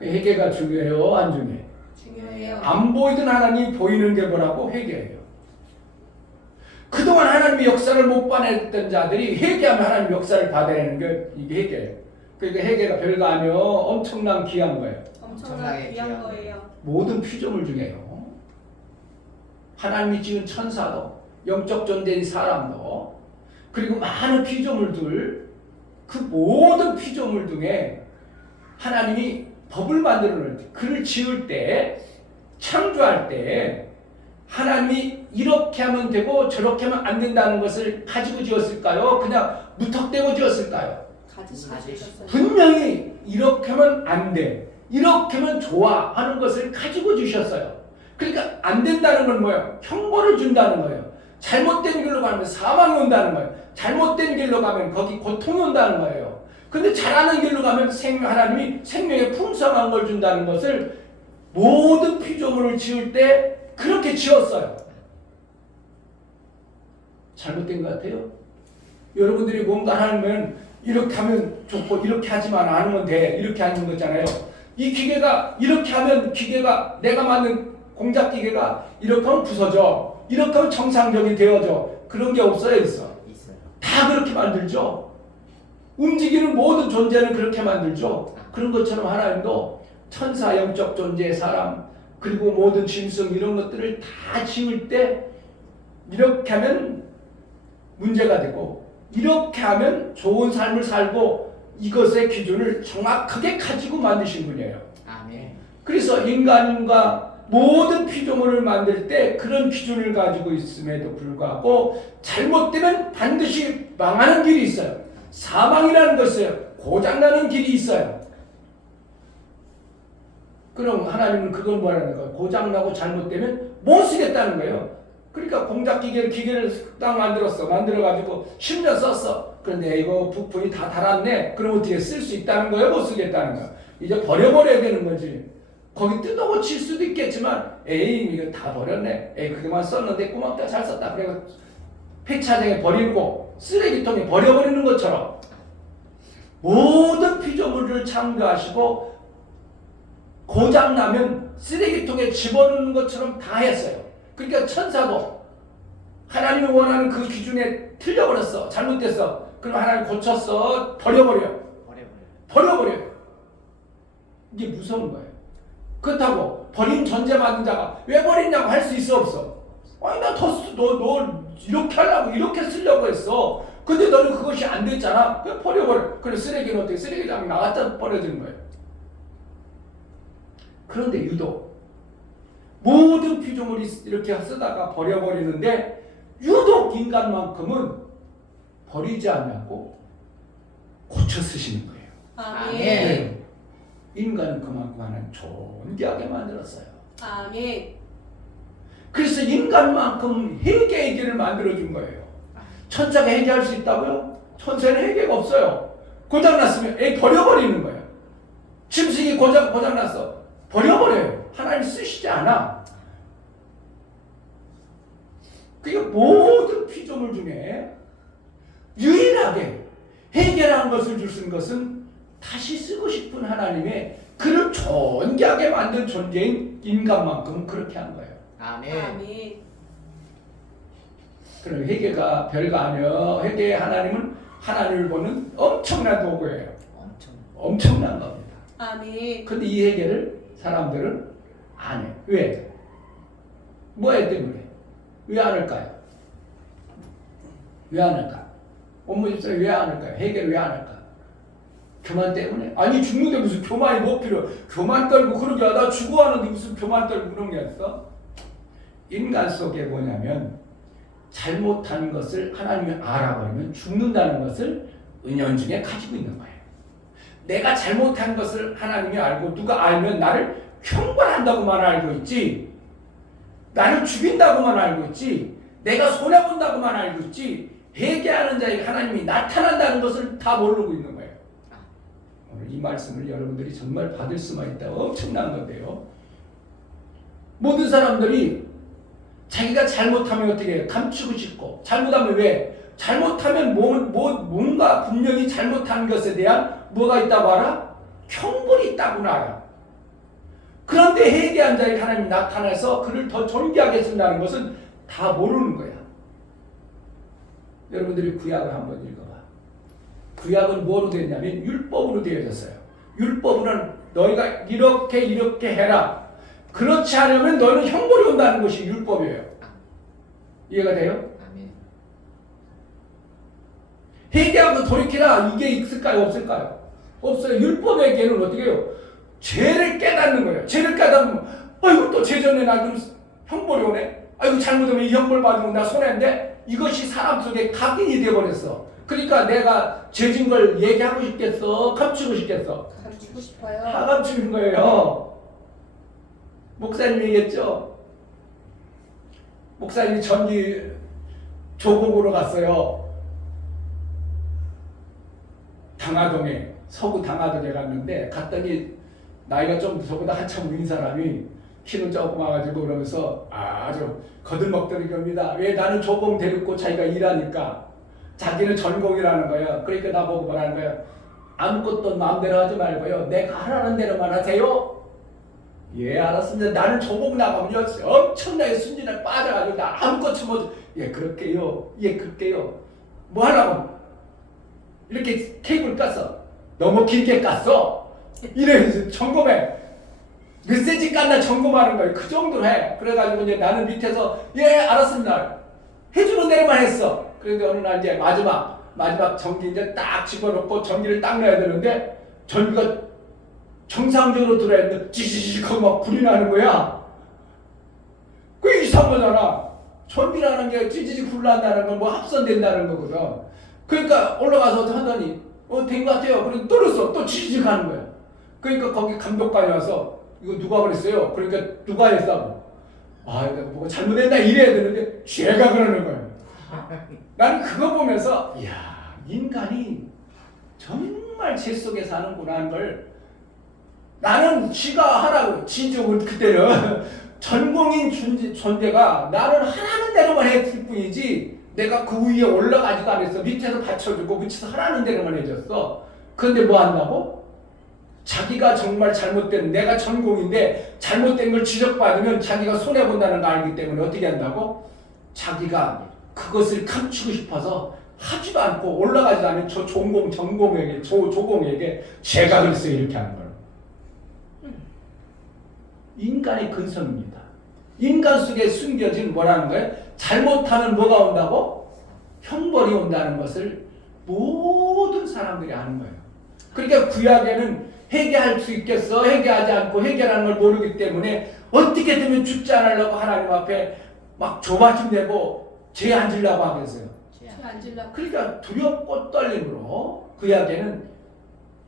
회개가 중요해요? 안 중요해요? 중요해요. 안 보이던 하나님이 보이는 게 뭐라고? 회개예요. 그동안 하나님의 역사를 못 받았던 자들이 회개하면 하나님의 역사를 받아내는 게 이게 회개예요. 그러니까 회개가 별거 아니요 엄청난 귀한 거예요. 엄청나게 귀한 거예요. 모든 피조물 중에요. 하나님이 지은 천사도 영적 존재인 사람도 그리고 많은 피조물들 그 모든 피조물 중에 하나님이 법을 만들어 놓을 때 그를 지을 때 창조할 때 하나님이 이렇게 하면 되고 저렇게 하면 안 된다는 것을 가지고 지었을까요? 그냥 무턱대고 지었을까요? 가지셨어요. 분명히 이렇게 하면 안 돼. 이렇게 하면 좋아 하는 것을 가지고 주셨어요. 그러니까 안 된다는 건 뭐예요? 형벌을 준다는 거예요. 잘못된 길로 가면 사망이 온다는 거예요. 잘못된 길로 가면 거기 고통이 온다는 거예요. 근데 잘하는 길로 가면 하나님이 생명의 풍성한 걸 준다는 것을 모든 피조물을 지을 때 그렇게 지었어요. 잘못된 것 같아요? 여러분들이 뭔가 하면 이렇게 하면 좋고 이렇게 하지만 않으면 돼. 이렇게 하는 거잖아요. 이 기계가 이렇게 하면 기계가 내가 만든 공작 기계가 이렇게 하면 부서져. 이렇게 하면 정상적이 되어져. 그런 게 없어요, 있어요? 다 그렇게 만들죠. 움직이는 모든 존재는 그렇게 만들죠. 그런 것처럼 하나님도 천사 영적 존재의 사람 그리고 모든 짐승 이런 것들을 다 지을 때 이렇게 하면 문제가 되고 이렇게 하면 좋은 삶을 살고 이것의 기준을 정확하게 가지고 만드신 분이에요. 아멘. 그래서 인간과 모든 피조물을 만들 때 그런 기준을 가지고 있음에도 불구하고 잘못되면 반드시 망하는 길이 있어요. 사망이라는 것이에요. 고장나는 길이 있어요. 그럼 하나님은 그걸 뭐라는 거예요? 고장나고 잘못되면 못 쓰겠다는 거예요. 그러니까 기계를 딱 만들어가지고 10년 썼어. 그런데 이거 부품이 다 닳았네. 그럼 어떻게 쓸 수 있다는 거예요? 못 쓰겠다는 거예요. 이제 버려버려야 되는 거지. 거기 뜯어고칠 수도 있겠지만 에이 이거 다 버렸네. 에이 그게만 썼는데 고맙다 잘 썼다. 그래서 폐차장에 버리고 쓰레기통에 버려버리는 것처럼 모든 피조물을 창조하시고 고장나면 쓰레기통에 집어넣는 것처럼 다 했어요. 그러니까 천사도 하나님이 원하는 그 기준에 틀려버렸어. 잘못됐어. 그럼 하나님 고쳤어. 버려버려요. 이게 무서운 거예요. 그렇다고 버린 존재 받은 자가 왜 버리냐고 할 수 있어 없어? 아니 너 이렇게 하려고 이렇게 쓰려고 했어. 근데 너는 그것이 안 됐잖아. 그냥 버려버려. 그래 쓰레기는 어떻게 쓰레기장에 나갔다 버려지는 거예요. 그런데 유독 모든 피조물이 이렇게 쓰다가 버려버리는데 유독 인간만큼은 버리지 않고 고쳐 쓰시는 거예요. 아멘. 네. 인간은 그만큼 하나님 존귀하게 만들었어요. 아멘. 그래서 인간만큼 회개의 길을 만들어준 거예요. 천사가 회개할 수 있다고요? 천사는 회개가 없어요. 고장났으면 버려버리는 거예요. 짐승이 고장났어. 버려버려요. 하나님 쓰시지 않아. 그러니까 모든 피조물 중에 유일하게 회개라는 것을 주신 것은 다시 쓰고 싶은 하나님의 그를 존귀하게 만든 존재인 인간만큼은 그렇게 한 거예요. 아멘. 그럼 회개가 별거 아니에요. 회개의 하나님은 하나님을 보는 엄청난 도구예요. 엄청난 겁니다. 아멘. 근데 이 회개를 사람들은 안 해. 왜? 뭐에 때문에? 왜 안 할까요? 왜 안 할까? 업무집사님 왜 안 할까요? 회개를 왜 안 할까? 교만 때문에? 아니 죽는데 무슨 교만이 뭐 필요? 교만 떨고 그런 게 나 죽어하는데 무슨 교만 떨고 그런 게 있어? 인간 속에 뭐냐면 잘못한 것을 하나님이 알아버리면 죽는다는 것을 은연중에 가지고 있는 거예요. 내가 잘못한 것을 하나님이 알고 누가 알면 나를 형벌한다고만 알고 있지, 나를 죽인다고만 알고 있지, 내가 손해본다고만 알고 있지, 회개하는 자에게 하나님이 나타난다는 것을 다 모르고 있는 거예요. 오늘 이 말씀을 여러분들이 정말 받을 수만 있다면 엄청난 건데요. 모든 사람들이 자기가 잘못하면 어떻게 해요? 감추고 싶고, 잘못하면 왜? 잘못하면 뭔가 분명히 잘못한 것에 대한 뭐가 있다고 알아? 형벌이 있다고 알아. 그런데 회개한 자에게 하나님이 나타나서 그를 더 존귀하게 쓴다는 것은 다 모르는 거야. 여러분들이 구약을 한번 읽어봐. 구약은 뭐로 되었냐면 율법으로 되어졌어요. 율법은 너희가 이렇게 해라. 그렇지 않으면 너는 형벌이 온다는 것이 율법이에요. 이해가 돼요? 아멘. 회개하고 돌이키라. 이게 있을까요? 없을까요? 없어요. 율법에게는 어떻게 해요? 죄를 깨닫는 거예요. 죄를 깨닫으면 아이고 또 죄전에 나 그럼 형벌이 오네. 아이고 잘못하면 이 형벌 받으면 나 손해인데 이것이 사람 속에 각인이 되어버렸어. 그러니까 내가 죄진 걸 얘기하고 싶겠어? 감추고 싶겠어? 가르치고 싶어요. 다 감추는 거예요. 목사님이 얘기했죠. 목사님이 전기 조국으로 갔어요. 당하동에, 서구 당하동에 갔더니 나이가 좀 저보다 한참 어린 사람이 키는 조금 와가지고 그러면서 아주 거들먹거리는 겁니다. 왜 나는 조공 데리고 자기가 일하니까 자기는 전공이라는 거예요. 그러니까 나보고 뭐라는 거예요. 아무것도 마음대로 하지 말고요. 내가 하라는 대로만 하세요. 예, 알았습니다. 나는 조공 나가면요 엄청나게 순진에 빠져가지고 나 아무것도 못. 예, 그럴게요. 예, 그럴게요. 뭐 하려고? 이렇게 케이블 깠어. 너무 길게 깠어. 이래 점검해. 몇 cm 깠나 점검하는 거예요. 그 정도로 해. 그래가지고 이제 나는 밑에서 예, 알았습니다. 해주는 대로만 했어. 그런데 어느 날 이제 마지막 전기 이제 딱 집어넣고 전기를 딱 넣어야 되는데 전기가 정상적으로 들어야 되는데 지지직 하고 막 불이 나는 거야. 그게 이상한 거잖아. 전기라는 게 지지직 불 난다는 건 뭐 합선된다는 거거든. 그러니까 올라가서 하더니 된 것 같아요. 그래서 떨었어. 또 지지직 하는 거야. 그러니까 거기 감독관이 와서 이거 누가 그랬어요? 그러니까 누가 했다고. 아, 내가 뭐가 잘못했나 이래야 되는데 쟤가 그러는 거예요. 나는 그거 보면서 이야, 인간이 정말 죄 속에 사는구나 하는 걸 나는 지가 하라고 지적은 그때는 전공인 존재가 나는 하라는 대로만 했을 뿐이지 내가 그 위에 올라가지도 않았어. 밑에서 받쳐주고 밑에서 하라는 대로만 해줬어. 그런데 뭐 한다고? 자기가 정말 잘못된 내가 전공인데 잘못된 걸 지적받으면 자기가 손해본다는 걸 알기 때문에 어떻게 한다고? 자기가 그것을 감추고 싶어서 하지도 않고 올라가지도 않은 저 전공에게 조공에게 제가 글쎄 이렇게 하는 거예요. 인간의 근성입니다. 인간 속에 숨겨진 뭐라는 거예요? 잘못하면 뭐가 온다고? 형벌이 온다는 것을 모든 사람들이 아는 거예요. 그러니까 구약에는 회개할 수 있겠어? 회개하지 않고 회개라는 걸 모르기 때문에 어떻게 되면 죽지 않으려고 하나님 앞에 막 조바심 내고 죄 안 지려고 하겠어요. 죄 안 질라고. 그러니까 두렵고 떨림으로 구약에는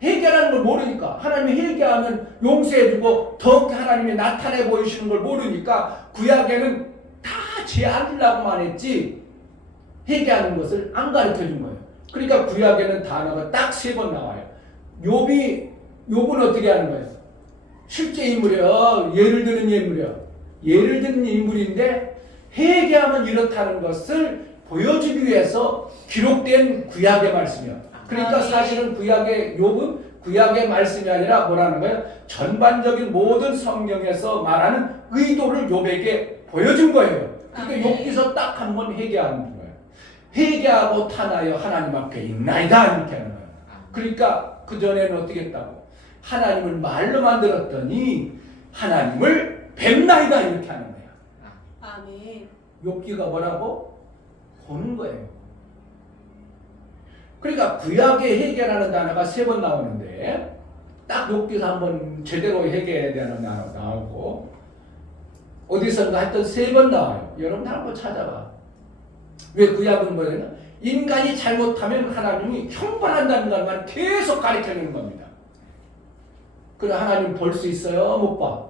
회개라는 걸 모르니까 하나님이 회개하면 용서해주고 더욱더 하나님이 나타내 보이시는 걸 모르니까 구약에는 다 죄 안 지려고만 했지 회개하는 것을 안 가르쳐준 거예요. 그러니까 구약에는 단어가 딱 3번 나와요. 욥은 어떻게 하는 거예요? 실제 인물이요. 예를 드는 인물이요. 예를 드는 인물인데 회개하면 이렇다는 것을 보여주기 위해서 기록된 구약의 말씀이요. 그러니까 사실은 욥은 구약의 말씀이 아니라 뭐라는 거예요? 전반적인 모든 성경에서 말하는 의도를 욥에게 보여준 거예요. 그러니까 욥기서 딱 한 번 회개하는 거예요. 회개하고 타나여 하나님 앞에 있나이다 이렇게 하는 거예요. 그러니까 그 전에는 어떻게 했다고? 하나님을 말로만 들었더니 하나님을 뵙나이다 이렇게 하는 거예요. 아멘. 욥기가 뭐라고? 보는 거예요. 그러니까 구약의 회개라는 단어가 3번 나오는데 딱 욥기에서 한번 제대로 회개에 대한 단어 나오고 어디선가 하여튼 3번 나와요. 여러분 한번 찾아봐. 왜 구약은 뭐냐면 인간이 잘못하면 하나님이 형벌한다는 것만 계속 가르쳐주는 겁니다. 그래 하나님 볼 수 있어요? 못 봐.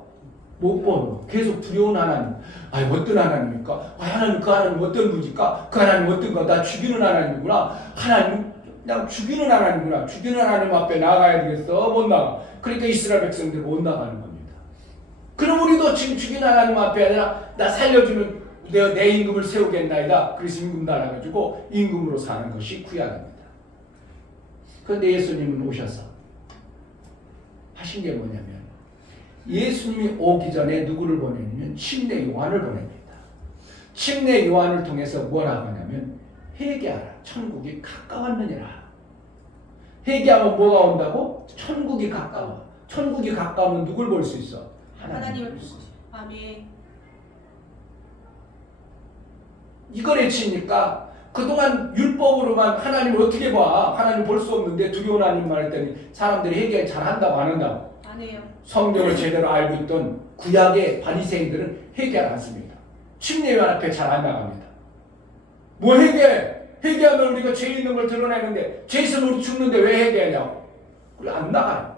못 보는 계속 두려운 하나님. 아니 어떤 하나님입니까? 하나님 그 하나님 어떤 분입니까? 그 하나님 어떤 거? 나 죽이는 하나님이구나. 하나님 그냥 죽이는 하나님이구나. 죽이는 하나님 앞에 나가야 되겠어? 못 나가. 그러니까 이스라엘 백성들이 못 나가는 겁니다. 그럼 우리도 지금 죽이는 하나님 앞에 아니라 나 살려주는 내 임금을 세우겠나이다. 그래서 임금 달아가지고 임금으로 사는 것이 구약입니다. 그런데 예수님은 오셔서 하신 게 뭐냐면 예수님이 오기 전에 누구를 보내냐면 침례 요한을 보냅니다. 침례 요한을 통해서 뭐라고 하냐면 회개하라. 천국이 가까웠느니라. 회개하면 뭐가 온다고? 천국이 가까워. 천국이 가까우면 누굴 볼 수 있어? 하나님을 볼 수 있어. 아멘. 이걸 외치니까 그동안 율법으로만 하나님을 어떻게 봐? 하나님 볼 수 없는데 두려운 하나님만 했더니 사람들이 회개 잘한다고 안 한다고? 안 해요. 성경을 제대로 알고 있던 구약의 바리새인들은 회개하지 않습니다. 침례요한 앞에 잘 안 나갑니다. 뭐 회개? 회개하면 우리가 죄 있는 걸 드러내는데 죄 있으면 우리 죽는데 왜 회개하냐고. 그래 안 나가요.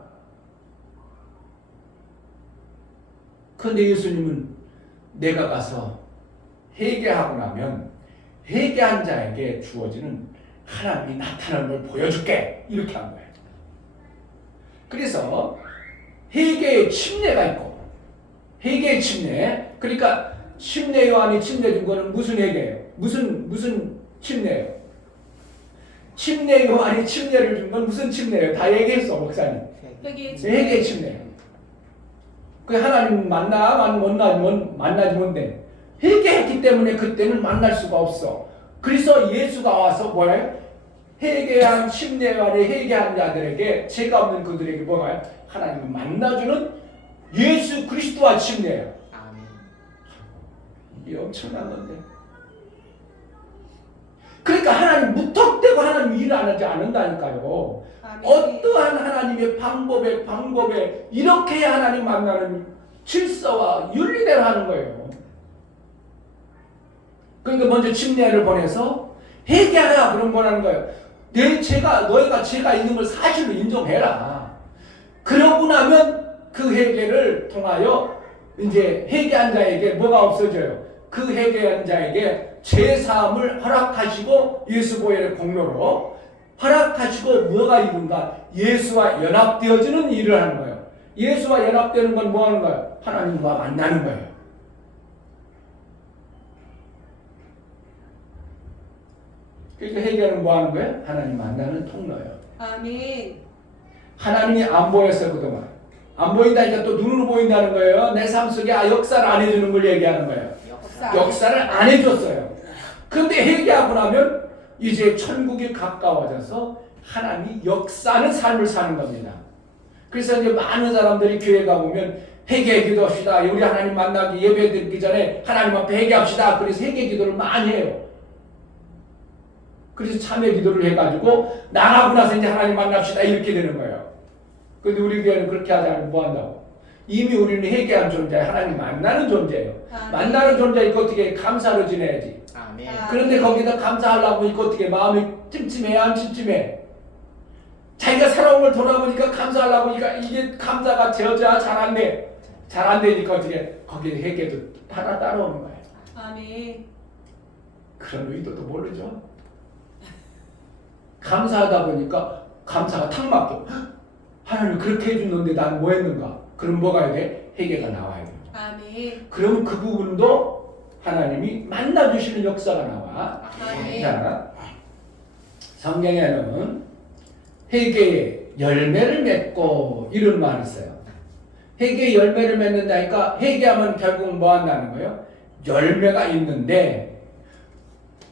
그런데 예수님은 내가 가서 회개하고 나면 회개한 자에게 주어지는 하나님이 나타나는 걸 보여줄게 이렇게 한 거예요. 그래서 회개의 침례가 있고 회개의 침례 그러니까 침례 요한이 침례 준 거는 무슨 회개예요? 무슨 침례예요? 침례 요한이 침례를 준 건 무슨 침례예요? 다 얘기했어 목사님. 회개의 침례. 그 하나님 만나지 못돼. 회개했기 때문에 그때는 만날 수가 없어. 그래서 예수가 와서 뭐예요? 회개한 침례 요한이 회개한 자들에게 죄가 없는 그들에게 뭐가요? 하나님을 만나주는 예수 그리스도와 침례예요. 아멘. 이게 엄청난 건데. 그러니까 하나님 무턱대고 하나님 일을 안 하지 않는다니까요. 아멘. 어떠한 하나님의 방법에 이렇게 해야 하나님 만나는 질서와 윤리대로 하는 거예요. 그러니까 먼저 침례를 보내서 회개하라 그런 걸 하는 거예요. 너희가 죄가 있는 걸 사실로 인정해라. 그러고 나면 그 회개를 통하여 이제 회개한 자에게 뭐가 없어져요? 그 회개한 자에게 죄 사함을 허락하시고 예수 보혈의 공로로 허락하시고 뭐가 이룬가? 예수와 연합되어지는 일을 하는 거예요. 예수와 연합되는 건 뭐 하는 거예요? 하나님과 만나는 거예요. 그러니까 회개는 뭐 하는 거예요? 하나님 만나는 통로예요. 아멘. 하나님이 안 보였어요 그동안. 안 보인다니까 또 눈으로 보인다는 거예요. 내 삶 속에 역사를 안 해주는 걸 얘기하는 거예요. 역사를 안 해줬어요. 근데 회개하고 나면 이제 천국이 가까워져서 하나님이 역사하는 삶을 사는 겁니다. 그래서 이제 많은 사람들이 교회 가보면 회개 기도합시다. 우리 하나님 만나기 예배 드리기 전에 하나님 앞에 회개합시다. 그래서 회개 기도를 많이 해요. 그래서 참회 기도를 해가지고 나가고 나서 이제 하나님 만납시다 이렇게 되는 거예요. 근데 우리 교회는 그렇게 하지 않으면 뭐 한다고? 이미 우리는 회개한 존재예요. 하나님 만나는 존재예요. 아멘. 만나는 존재니까 어떻게 감사로 지내야지. 아멘. 그런데 거기다 감사하려고 이거 어떻게 마음이 찜찜해 안 찜찜해? 자기가 살아온 걸 돌아보니까 감사하려고 이게 감사가 되어져야 잘 안 되니까 어떻게 거기에 회개도 하나 따라오는 거예요. 아멘. 그런 의도도 모르죠. 감사하다 보니까 감사가 탁 막혀. 하나님 그렇게 해주는데 난 뭐 했는가? 그럼 뭐가 해야 돼? 회개가 나와야 돼. 아멘. 그러면 그 부분도 하나님이 만나주시는 역사가 나와. 아멘. 자, 성경에는 회개의 열매를 맺고 이런 말이 있어요. 회개의 열매를 맺는다니까 회개하면 결국 뭐 한다는 거예요? 열매가 있는데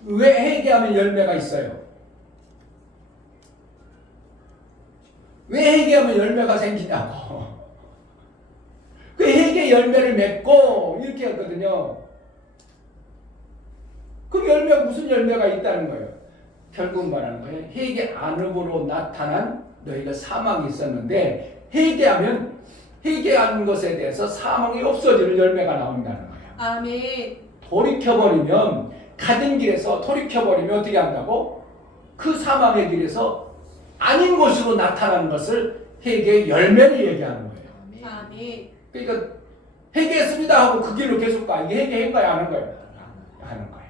왜 회개하면 열매가 있어요? 왜 회개하면 열매가 생기냐고. 그 회개 열매를 맺고 이렇게 했거든요. 그 열매가 무슨 열매가 있다는 거예요? 결국 말하는 거예요. 회개 안으로 나타난 너희가 사망이 있었는데 회개하는 것에 대해서 사망이 없어지는 열매가 나온다는 거예요. 아멘. 돌이켜버리면 가던 길에서 돌이켜버리면 어떻게 한다고? 그 사망의 길에서 아닌 것으로 나타나는 것을 회개의 열매를 얘기하는 거예요. 아멘. 그러니까 회개했습니다 하고 그 길로 계속 가. 이게 회개한 거야, 안 한 거예요? 하는 거예요.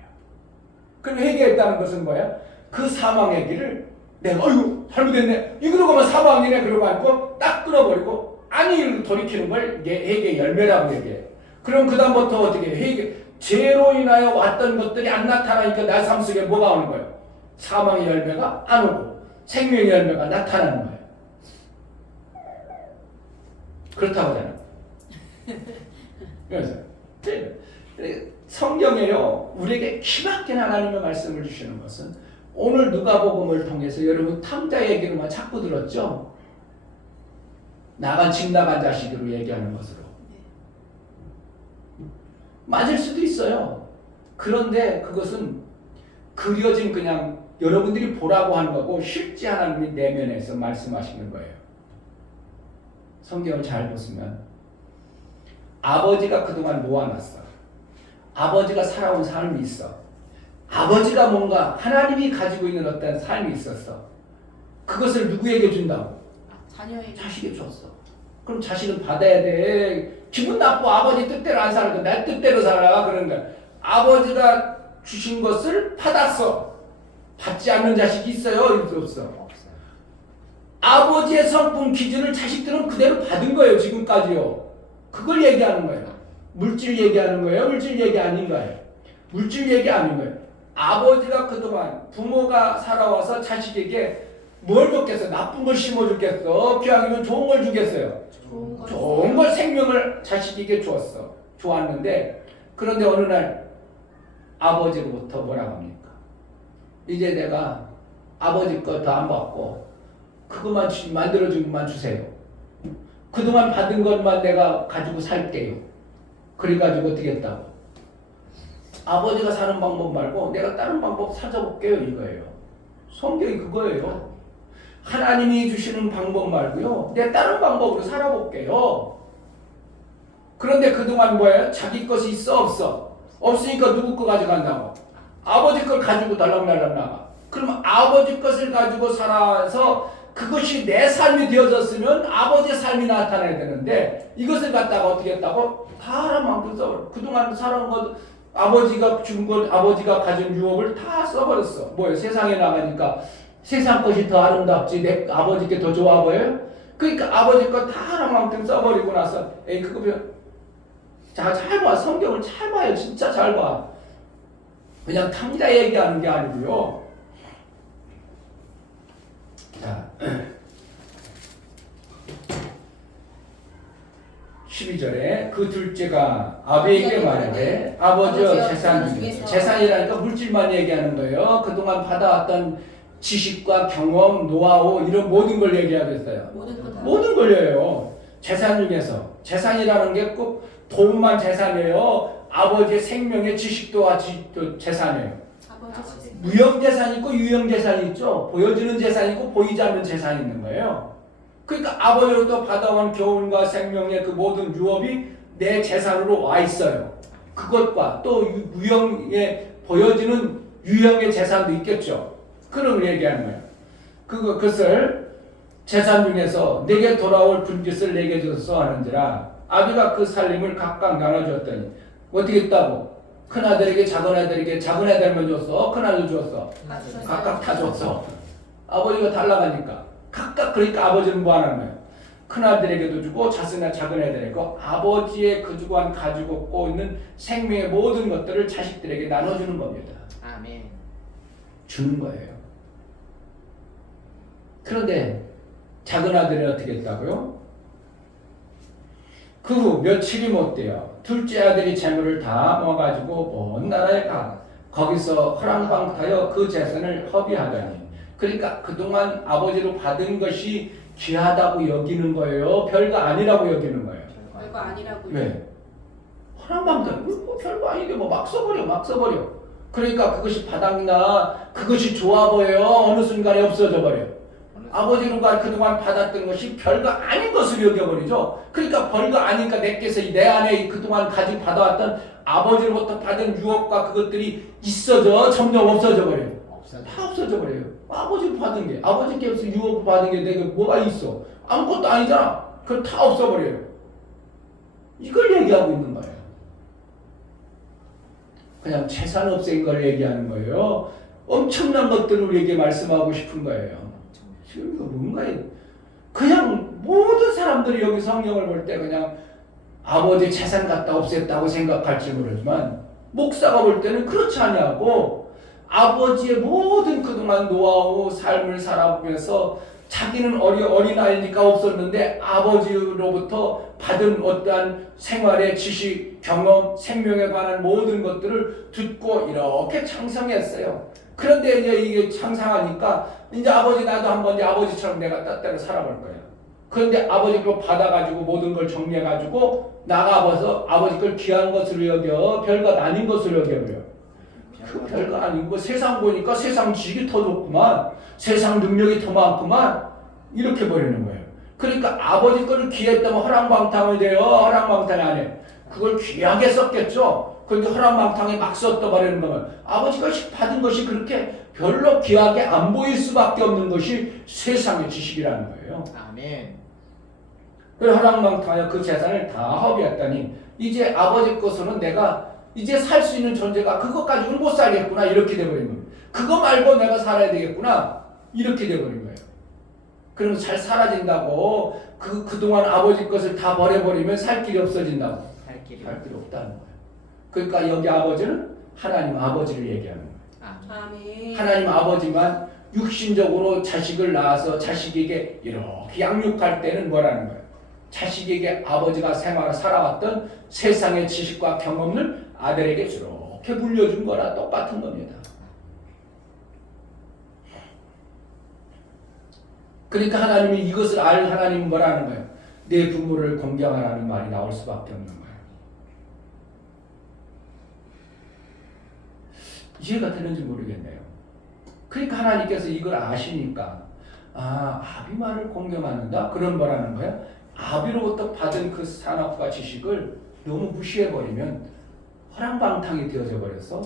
그럼 회개했다는 것은 뭐야? 그 사망의 길을 내가 어이구 잘못했네. 이러고 하면 사망이네. 그러고 앉고 딱 끊어버리고 아니 돌이키는 걸 이게 회개의 열매라고 얘기해요. 그럼 그 다음부터 어떻게 회개 죄로 인하여 왔던 것들이 안 나타나니까 내 삶 속에 뭐가 오는 거예요? 사망의 열매가 안 오고 생명의 열매가 나타나는 거예요. 그렇다고 하잖아요. 그래서 성경에요 우리에게 기막힌 하나님의 말씀을 주시는 것은 오늘 누가복음을 통해서 여러분 탕자 얘기로만 자꾸 들었죠? 집 나간 자식으로 얘기하는 것으로. 맞을 수도 있어요. 그런데 그것은 그려진 그냥 여러분들이 보라고 하는 거고 실제 하나님이 내면에서 말씀하시는 거예요. 성경을 잘 보시면 아버지가 그동안 모아놨어. 아버지가 살아온 삶이 있어. 아버지가 뭔가 하나님이 가지고 있는 어떤 삶이 있었어. 그것을 누구에게 준다고? 자녀에게. 자식에게 줬어. 그럼 자식은 받아야 돼. 기분 나빠. 아버지 뜻대로 안 살고 내 뜻대로 살아. 그런 거야. 아버지가 주신 것을 받았어. 받지 않는 자식이 있어요? 없어. 아버지의 성품 기준을 자식들은 그대로 받은 거예요. 지금까지요. 그걸 얘기하는 거예요. 물질 얘기하는 거예요? 물질 얘기 아닌 거예요? 물질 얘기 아닌 거예요. 아버지가 그동안 부모가 살아와서 자식에게 뭘 줬겠어? 나쁜 걸 심어줬겠어? 기왕이면 좋은 걸 주겠어요? 좋은 걸 생명을 자식에게 주었어. 좋았는데 그런데 어느 날 아버지로부터 뭐라고 합니까? 이제 내가 아버지 거 더 안 받고 그것만 만들어준 것만 주세요. 그동안 받은 것만 내가 가지고 살게요. 그래가지고 어떻게 했다고? 아버지가 사는 방법 말고 내가 다른 방법 찾아볼게요 이거예요. 성경이 그거예요. 하나님이 주시는 방법 말고요. 내 다른 방법으로 살아볼게요. 그런데 그동안 뭐예요? 자기 것이 있어 없어? 없으니까 누구 거 가져간다고? 아버지 걸 가지고 달랑달랑 나가. 그러면 아버지 것을 가지고 살아서 그것이 내 삶이 되어졌으면 아버지의 삶이 나타나야 되는데 이것을 갖다가 어떻게 했다고? 다른 만큼 써버려. 그동안 살아온 것 아버지가 준 것, 아버지가 가진 유업을 다 써버렸어. 뭐예요? 세상에 나가니까 세상 것이 더 아름답지 내 아버지께 더 좋아 보여요? 그러니까 아버지 것 다 하나만큼 써버리고 나서 에이 그거 자, 잘 봐. 성경을 잘 봐요. 진짜 잘 봐. 그냥 탕자 얘기하는 게 아니고요. 자 12절에 그 둘째가 아비에게 말하되 아버지여 재산이라니까 물질만 얘기하는 거예요. 그동안 받아왔던 지식과 경험, 노하우 이런 모든 걸 얘기하겠어요. 모든 걸 얘기해요. 재산 중에서 재산이라는 게 꼭 돈만 재산이에요. 아버지의 생명의 지식도 재산이에요. 무형재산이 있고 유형재산이 있죠. 보여주는 재산이 있고 보이지 않는 재산이 있는 거예요. 그러니까 아버지로부터 받아온 교훈과 생명의 그 모든 유업이 내 재산으로 와 있어요. 그것과 또 유형에 보여지는 유형의 재산도 있겠죠. 그런 걸 얘기하는 거예요. 그것을 재산 중에서 내게 돌아올 분깃을 내게 줘서 하는지라 아비가 그 살림을 각각 나눠주었더니 어떻게 했다고? 큰아들에게 작은아들에게 작은아들만 줬어? 큰아들 줬어? 각각 다 줬어. 아버지가 달라가니까 각각 그러니까 아버지는 뭐 하는 거예요? 큰아들에게도 주고 작은아들에게 아버지의 그동안 가지고 있는 생명의 모든 것들을 자식들에게 나눠주는 겁니다. 아멘. 주는 거예요. 그런데 작은아들은 어떻게 했다고요? 그 후 며칠이 못 돼요. 둘째 아들이 재물을 다 모아가지고 먼 나라에 가 거기서 허랑방타여 그 재산을 허비하더니 그러니까 그동안 아버지로 받은 것이 귀하다고 여기는 거예요. 별거 아니라고 여기는 거예요. 별거 아니라고요. 왜? 허랑방타 뭐 별거 아닌데 뭐 막 써버려. 그러니까 그것이 바닥나 그것이 좋아 보여요. 어느 순간에 없어져 버려요. 아버지로가 그동안 받았던 것이 별거 아닌 것으로 여겨버리죠. 그러니까 별거 아니니까 내께서 내 안에 그동안 가지고 받아왔던 아버지로부터 받은 유업과 그것들이 있어져 점점 없어져 버려요. 다 없어져 버려요. 아버지로 받은 게 아버지께서 유업 받은 게 내가 뭐가 있어? 아무것도 아니잖아. 그럼 다 없어버려요. 이걸 얘기하고 있는 거예요. 그냥 재산 없앤 걸 얘기하는 거예요. 엄청난 것들을 우리에게 말씀하고 싶은 거예요. 지금 이거 뭔가요? 그냥 모든 사람들이 여기 성경을 볼 때 그냥 아버지 재산 갖다 없앴다고 생각할지 모르지만 목사가 볼 때는 그렇지 않냐고 아버지의 모든 그동안 노하우 삶을 살아보면서 자기는 어린아이니까 없었는데 아버지로부터 받은 어떠한 생활의 지식, 경험, 생명에 관한 모든 것들을 듣고 이렇게 창성했어요. 그런데 이제 이게 창성하니까 이제 아버지 나도 한번 이제 아버지처럼 내가 뜻대로 살아볼 거야. 그런데 아버지 걸 받아가지고 모든 걸 정리해가지고 나가봐서 아버지 걸 귀한 것으로 여겨 별것 아닌 것으로 여겨버려. 그 별거 아니고 세상 보니까 세상 지식이 더 좋구만, 세상 능력이 더 많구만, 이렇게 버리는 거예요. 그러니까 아버지 거를 귀했다면 허랑방탕이 돼요. 허랑방탕이 안 해. 그걸 귀하게 썼겠죠. 그런데 허랑방탕에 막 썼다 버리는 거면 아버지가 받은 것이 그렇게 별로 귀하게 안 보일 수밖에 없는 것이 세상의 지식이라는 거예요. 아멘. 그래서 허랑방탕에 그 재산을 다 허비했다니 이제 아버지 것으로는 내가 이제 살 수 있는 존재가 그것 가지고는 못 살겠구나, 이렇게 돼버린 겁니다. 그거 말고 내가 살아야 되겠구나, 이렇게 돼버린 거예요. 그러면 잘 사라진다고 그동안 아버지 것을 다 버려버리면 살 길이 없어진다고. 살 길이 없다는 거예요. 그러니까 여기 아버지는 하나님 아버지를 얘기하는 거예요. 아멘. 하나님 아버지만 육신적으로 자식을 낳아서 자식에게 이렇게 양육할 때는 뭐라는 거예요? 자식에게 아버지가 생활을 살아왔던 세상의 지식과 경험을 아들에게 이렇게 물려준 거나 똑같은 겁니다. 그러니까 하나님이 이것을 알 하나님은 뭐라는 거예요? 내 부모를 공경하라는 말이 나올 수밖에 없는 거예요. 이해가 되는지 모르겠네요. 그러니까 하나님께서 이걸 아시니까 아비말을 공경하는다? 그런 뭐라는 거예요? 아비로부터 받은 그 산업과 지식을 너무 무시해버리면 허랑방탕이 되어져 버려서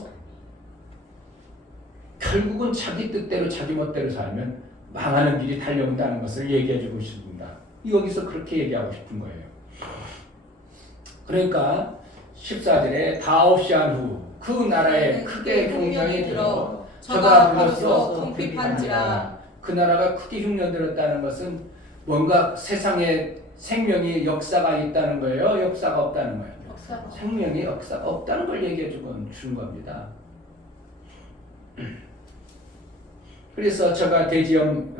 결국은 자기 뜻대로 자기 멋대로 살면 망하는 길이 달려온다는 것을 얘기해주고 싶습니다. 여기서 그렇게 얘기하고 싶은 거예요. 그러니까 14절에 다 없이 한 후 그 나라에 크게 흉년이 들어 저가 불렀어 궁핍한지라. 그 나라가 크게 흉년들었다는 것은 뭔가 세상에 생명이 역사가 있다는 거예요? 역사가 없다는 거예요? 생명이 역사가 없다는 걸 얘기해 준 겁니다. 그래서 저가 대지엄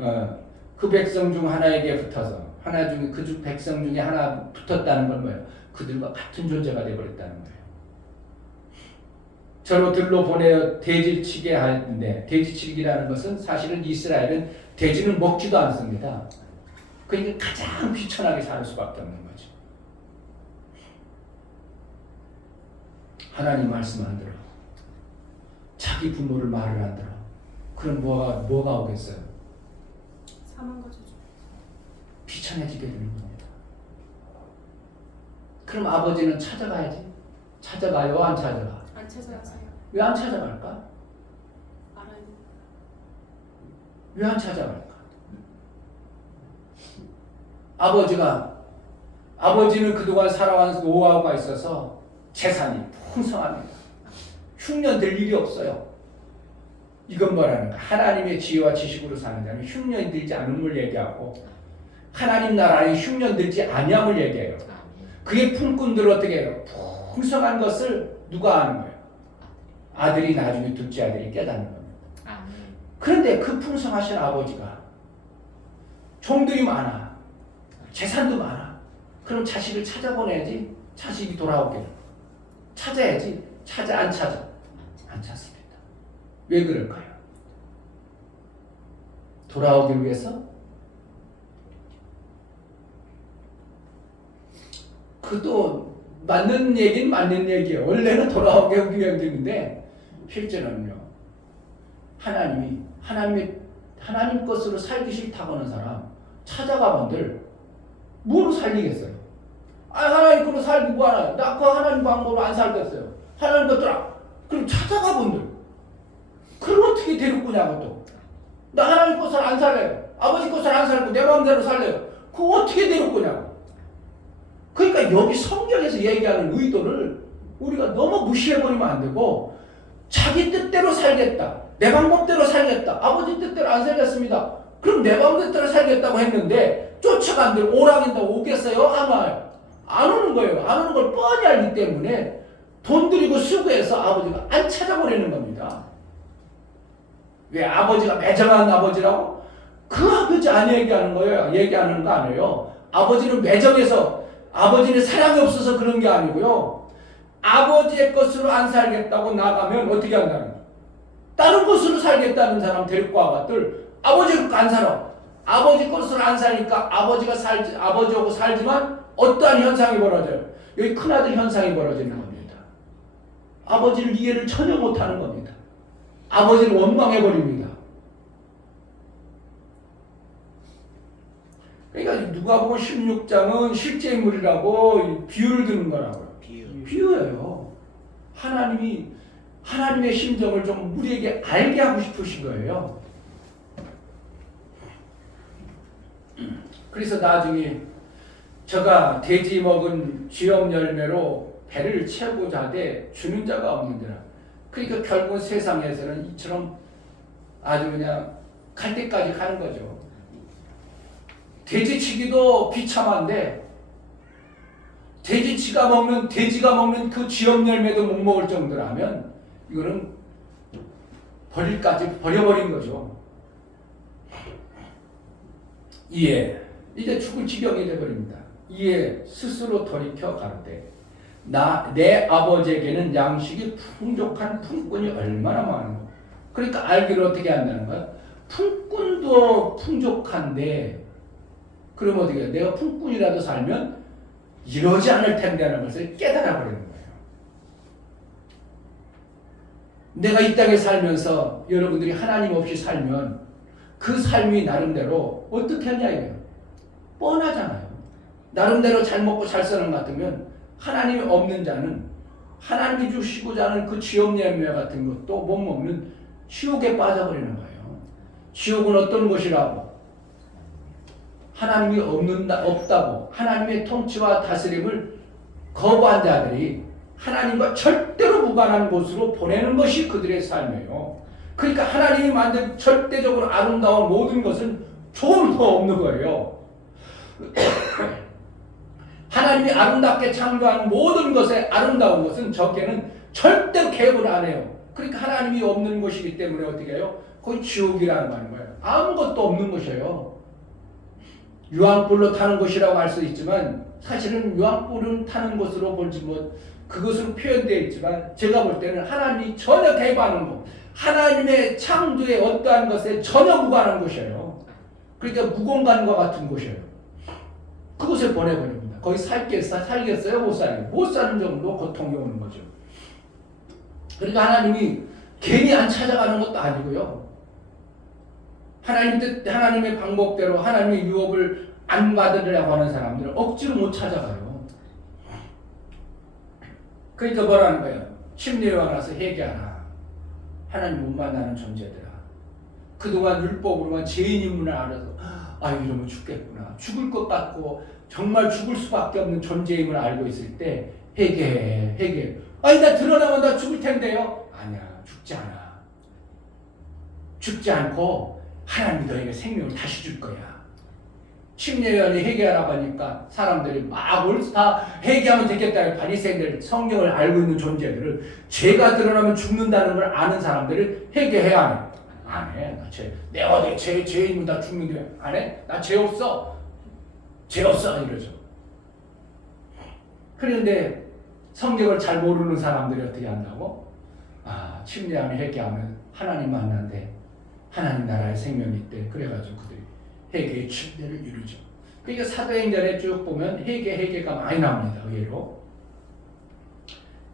그 백성 중 하나에게 붙어서 하나 중에 그 백성 중에 하나 붙었다는 건 뭐예요? 그들과 같은 존재가 되어버렸다는 거예요. 저로 들로 보내어 돼지치게 하는데 돼지치기라는 것은 사실은 이스라엘은 돼지는 먹지도 않습니다. 그러니까 가장 비천하게 살 수밖에 없는 거죠. 하나님 말씀 안 들어. 자기 부모를 말을 안 들어. 그럼 뭐가 오겠어요? 사망과 저주. 비천해지게 되는 겁니다. 그럼 아버지는 찾아가야지. 찾아가요? 안 찾아가? 안 찾아가세요. 왜 안 찾아갈까? 알아요. 왜 안 찾아갈까? 아버지는 그동안 살아온 노하우가 있어서 재산이 풍성합니다. 흉년 들 일이 없어요. 이건 뭐라는가? 하나님의 지혜와 지식으로 사는 자는 흉년이 들지 않음을 얘기하고 하나님 나라에 흉년 들지 아니함을 얘기해요. 그의 품꾼들을 어떻게 해요? 풍성한 것을 누가 아는 거예요? 아들이 나중에 둘째 아들이 깨닫는 겁니다. 그런데 그 풍성하신 아버지가 종들이 많아, 재산도 많아. 그럼 자식을 찾아보내야지. 자식이 돌아오게 찾아야지. 안 찾습니다. 왜 그럴까요? 돌아오기 위해서? 그도 맞는 얘기는 맞는 얘기예요. 원래는 돌아오기 위함인데 실제는요. 하나님 것으로 살기 싫다고 하는 사람 찾아가본들 뭐로 살리겠어요? 하나님 것으로 살기 뭐하나? 나 그 하나님 방법으로 안 살겠어요. 하나님 것들아. 그럼 찾아가본들 그럼 어떻게 데리고냐고 또. 나 하나님 것을 안 살래요. 아버지 것을 안 살고 내 마음대로 살래요. 그거 어떻게 데리고냐고. 그러니까 여기 성경에서 얘기하는 의도를 우리가 너무 무시해버리면 안 되고 자기 뜻대로 살겠다. 내 방법대로 살겠다. 아버지 뜻대로 안 살겠습니다. 그럼 내 방법대로 살겠다고 했는데 쫓아간들 오라긴다고 오겠어요? 안 와요. 안 오는 거예요. 안 오는 걸 뻔히 알기 때문에 돈 들이고 수고해서 아버지가 안 찾아보내는 겁니다. 왜 아버지가 매정한 아버지라고? 그 아버지 안 얘기하는 거예요. 얘기하는 거 아니에요. 아버지는 매정해서 아버지는 사랑이 없어서 그런 게 아니고요. 아버지의 것으로 안 살겠다고 나가면 어떻게 한다는 거예요. 다른 것으로 살겠다는 사람 데리고 와봤들 아버지 안 살아. 아버지 것으로 안 사니까 아버지하고 살지만 어떠한 현상이 벌어져요. 여기 큰아들 현상이 벌어지는 겁니다. 아버지를 이해를 전혀 못하는 겁니다. 아버지를 원망해버립니다. 그러니까 누가복음 16장은 실제 인물이라고 비유를 드는 거라고요. 비유예요. 하나님의 심정을 좀 우리에게 알게 하고 싶으신 거예요. 그래서 나중에 저가 돼지 먹은 쥐업 열매로 배를 채우고자 하되 주는 자가 없는지라. 그러니까 결국 세상에서는 이처럼 아주 그냥 갈 때까지 가는 거죠. 돼지치기도 비참한데 돼지가 먹는 그 쥐업 열매도 못 먹을 정도라면 이거는 버려버린 거죠. 이에 이제 죽을 지경이 되어버립니다. 이에 스스로 돌이켜 가로되 내 아버지에게는 양식이 풍족한 품꾼이 얼마나 많은가. 그러니까 알기를 어떻게 한다는 거야? 품꾼도 풍족한데 그럼 어떻게 해? 내가 품꾼이라도 살면 이러지 않을 텐데라는 것을 깨달아 버리는 거예요. 내가 이 땅에 살면서 여러분들이 하나님 없이 살면 그 삶이 나름대로 어떻게 하냐 이거예요. 뻔하잖아요. 나름대로 잘 먹고 잘 사는 것 같으면 하나님이 없는 자는 하나님이 주시고자 하는 그 쥐업 열매 같은 것도 못 먹는 지옥에 빠져버리는 거예요. 지옥은 어떤 곳이라고? 하나님이 없다고 하나님의 통치와 다스림을 거부한 자들이 하나님과 절대로 무관한 곳으로 보내는 것이 그들의 삶이에요. 그러니까 하나님이 만든 절대적으로 아름다운 모든 것은 조금도 없는 거예요. 하나님이 아름답게 창조한 모든 것의 아름다운 것은 저게는 절대로 개입을 안 해요. 그러니까 하나님이 없는 것이기 때문에 어떻게 해요? 거의 지옥이라는 거예요. 아무것도 없는 것이에요. 유황불로 타는 것이라고 할 수 있지만 사실은 유황불은 타는 것으로 볼지 그것으로 표현되어 있지만 제가 볼 때는 하나님이 전혀 개입하는 것, 하나님의 창조의 어떠한 것에 전혀 무관한 것이에요. 그러니까 무공간과 같은 곳이에요. 그곳에 보내버립니다. 거기 살겠어요? 못 살아요. 못 사는 정도 고통이 오는 거죠. 그러니까 하나님이 괜히 안 찾아가는 것도 아니고요. 하나님의 방법대로 하나님의 유업을 안 받으려고 하는 사람들은 억지로 못 찾아가요. 그러니까 뭐라는 거예요? 침례에 와서 회개하라. 하나님 못 만나는 존재들아. 그동안 율법으로만 죄인임을 알아서 이러면 죽겠구나. 죽을 것 같고 정말 죽을 수밖에 없는 존재임을 알고 있을 때 회개해. 나 드러나면 나 죽을 텐데요. 아니야. 죽지 않아. 죽지 않고 하나님이 너에게 생명을 다시 줄 거야. 침례위원이 회개하라고 하니까 사람들이 막 다 회개하면 되겠다. 바리새인들 성경을 알고 있는 존재들은 죄가 드러나면 죽는다는 걸 아는 사람들을 회개해야 하네. 안 해. 내가 어디 죄인이면 나 죽는데 안 해? 나 죄 없어. 이러죠. 그런데 성경을 잘 모르는 사람들이 어떻게 한다고? 침례하면 회개하면 하나님 만난대. 하나님 나라의 생명이 있대. 그래가지고 그들이 회개의 침례를 이루죠. 그러니까 사도행전에 쭉 보면 회개가 많이 나옵니다. 의외로.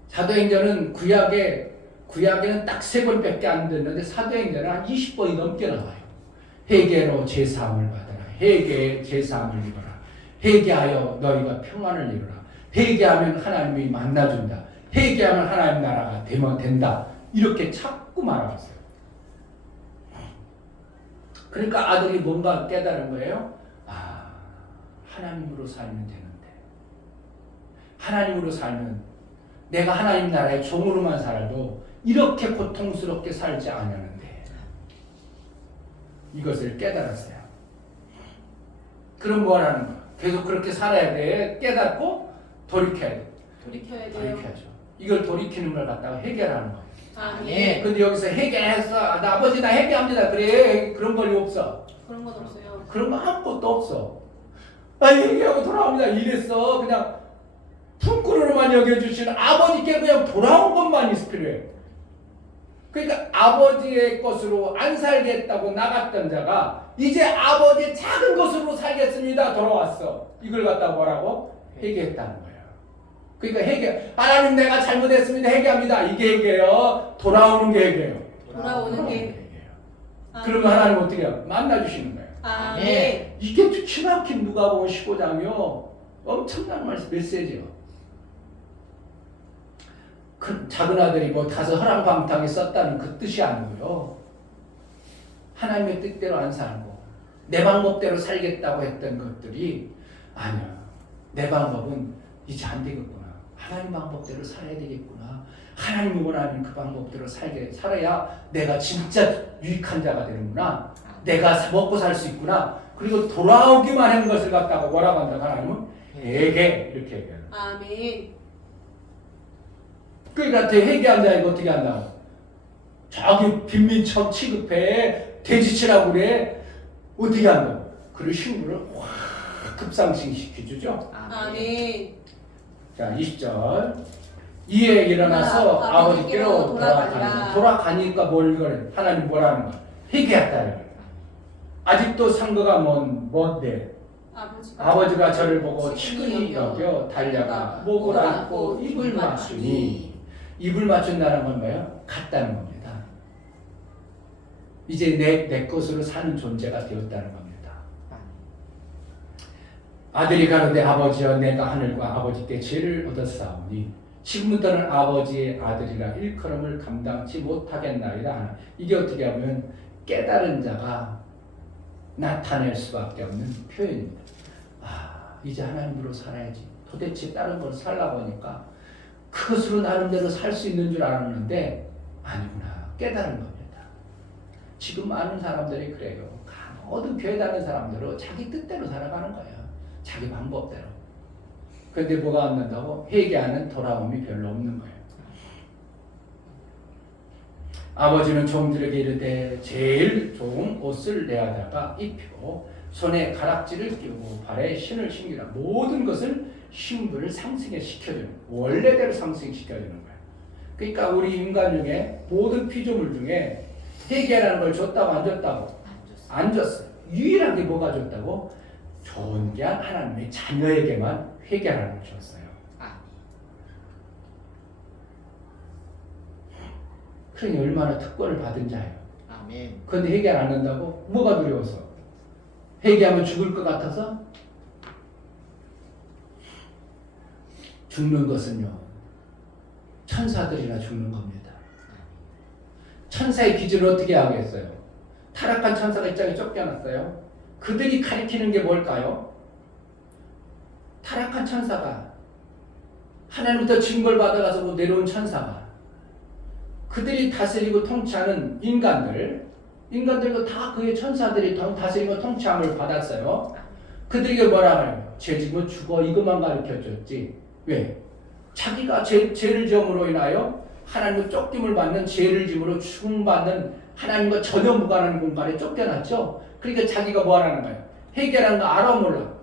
사도행전은 구약에는 딱 3번밖에 안 됐는데 사도행전은 한 20번이 넘게 나와요. 회개로 제사함을 받아라. 회개의 제사함을 입어라. 회개하여 너희가 평안을 이루라. 회개하면 하나님이 만나준다. 회개하면 하나님 나라가 되면 된다. 이렇게 자꾸 말하고 있어요. 그러니까 아들이 뭔가 깨달은 거예요. 하나님으로 살면 되는데. 하나님으로 살면 내가 하나님 나라의 종으로만 살아도 이렇게 고통스럽게 살지 않았는데. 이것을 깨달았어요. 그럼 뭐라는 거야? 계속 그렇게 살아야 돼. 깨닫고 돌이켜야 돼. 돌이켜야 돼요. 돌이켜야죠. 이걸 돌이키는 걸 갖다가 해결하는 거예요. 아멘. 근데 여기서 회개했어. 나 아버지 나 회개합니다. 그래. 그런 권리 없어. 그런 건 없어요. 그런 거 아무것도 없어. 아, 얘기하고 돌아옵니다. 이랬어. 그냥 품꾼으로만 여겨주시는 아버지께 그냥 돌아온 것만 필요해. 그러니까 아버지의 것으로 안 살겠다고 나갔던 자가 이제 아버지의 작은 것으로 살겠습니다. 돌아왔어. 이걸 갖다 뭐라고? 회개했다는 거야. 그러니까 회개. 하나님 내가 잘못했습니다. 회개합니다. 이게 회개예요. 돌아오는 게 회개예요. 돌아오는 게. 회개예요. 그러면 하나님 어떻게 해요? 만나주시는 거예요. 아멘. 이게 지나친 누가복음 15장이요. 엄청난 메시지요. 그 작은 아들이 뭐 다섯 허랑방탕에 썼다는 그 뜻이 아니고요. 하나님의 뜻대로 안 살고 내 방법대로 살겠다고 했던 것들이 아니야. 내 방법은 이제 안 되겠구나. 하나님 방법대로 살아야 되겠구나. 하나님이 원하는 그 방법대로 살아야 내가 진짜 유익한 자가 되는구나. 내가 먹고 살 수 있구나. 그리고 돌아오기만 하는 것을 갖다가 뭐라고 한다? 하나님은 회개 이렇게 얘기해요. 아멘. 그러니까 회개한 자에게 어떻게 한다고? 저기 빈민처럼 취급해 돼지치라고 그래. 어떻게 한다고? 그리고 신분을 확 급상승시켜주죠. 아멘. 자 20절 이에 일어나서 아버지께로 돌아가니까 뭘 그래? 하나님 뭐라는 거야? 회개했다. 아직도 상거가 뭔데? 아버지가 저를 보고 측은히 여겨 달려가 목을 안고 입을 맞추니 입을 맞춘다는 건 뭐예요? 같다는 겁니다. 이제 내 것으로 사는 존재가 되었다는 겁니다. 아들이 가로되 아버지여 내가 하늘과 아버지께 죄를 얻었사오니 지금부터는 아버지의 아들이라 일컬음을 감당치 못하겠나이다 하나. 이게 어떻게 하면 깨달은 자가 나타낼 수밖에 없는 표현입니다. 아, 이제 하나님으로 살아야지. 도대체 다른 걸 살라고 하니까 그것으로 나름대로 살 수 있는 줄 알았는데 아니구나. 깨달은 겁니다. 지금 많은 사람들이 그래요. 모든 교회 다니는 사람들은 자기 뜻대로 살아가는 거예요. 자기 방법대로. 그런데 뭐가 안 된다고? 회개하는 돌아옴이 별로 없는 거예요. 아버지는 종들에게 이르되 제일 좋은 옷을 내어다가 입히고 손에 가락지를 끼우고 발에 신을 신기라. 모든 것을 신분을 상승해 시켜주는, 원래대로 상승시켜주는 거예요. 그러니까 우리 인간 중에 모든 피조물 중에 회개라는 걸 줬다고 안 줬다고? 안 줬어요. 유일하게 뭐가 줬다고? 존귀한 하나님의 자녀에게만 회개라는 걸 줬어요. 그러니 얼마나 특권을 받은 자예요. 아멘. 그런데 회개 안 한다고? 뭐가 두려워서? 회개하면 죽을 것 같아서? 죽는 것은요, 천사들이나 죽는 겁니다. 천사의 기준을 어떻게 하겠어요? 타락한 천사가 이 땅에 쫓겨났어요. 그들이 가리키는 게 뭘까요? 타락한 천사가 하나님부터 징벌 받아가서 내려온 천사가 그들이 다스리고 통치하는 인간들도 다 그의 천사들이 다스리고 통치함을 받았어요. 그들에게 뭐라 말해요? 죄 지면 죽어. 이것만 가르쳐줬지. 왜? 자기가 죄를 지음으로 인하여 하나님과 쫓김을 받는, 죄를 지음으로 죽음받는, 하나님과 전혀 무관한 공간에 쫓겨났죠. 그러니까 자기가 뭐 하라는 거예요? 회개라는 거 알아 몰라?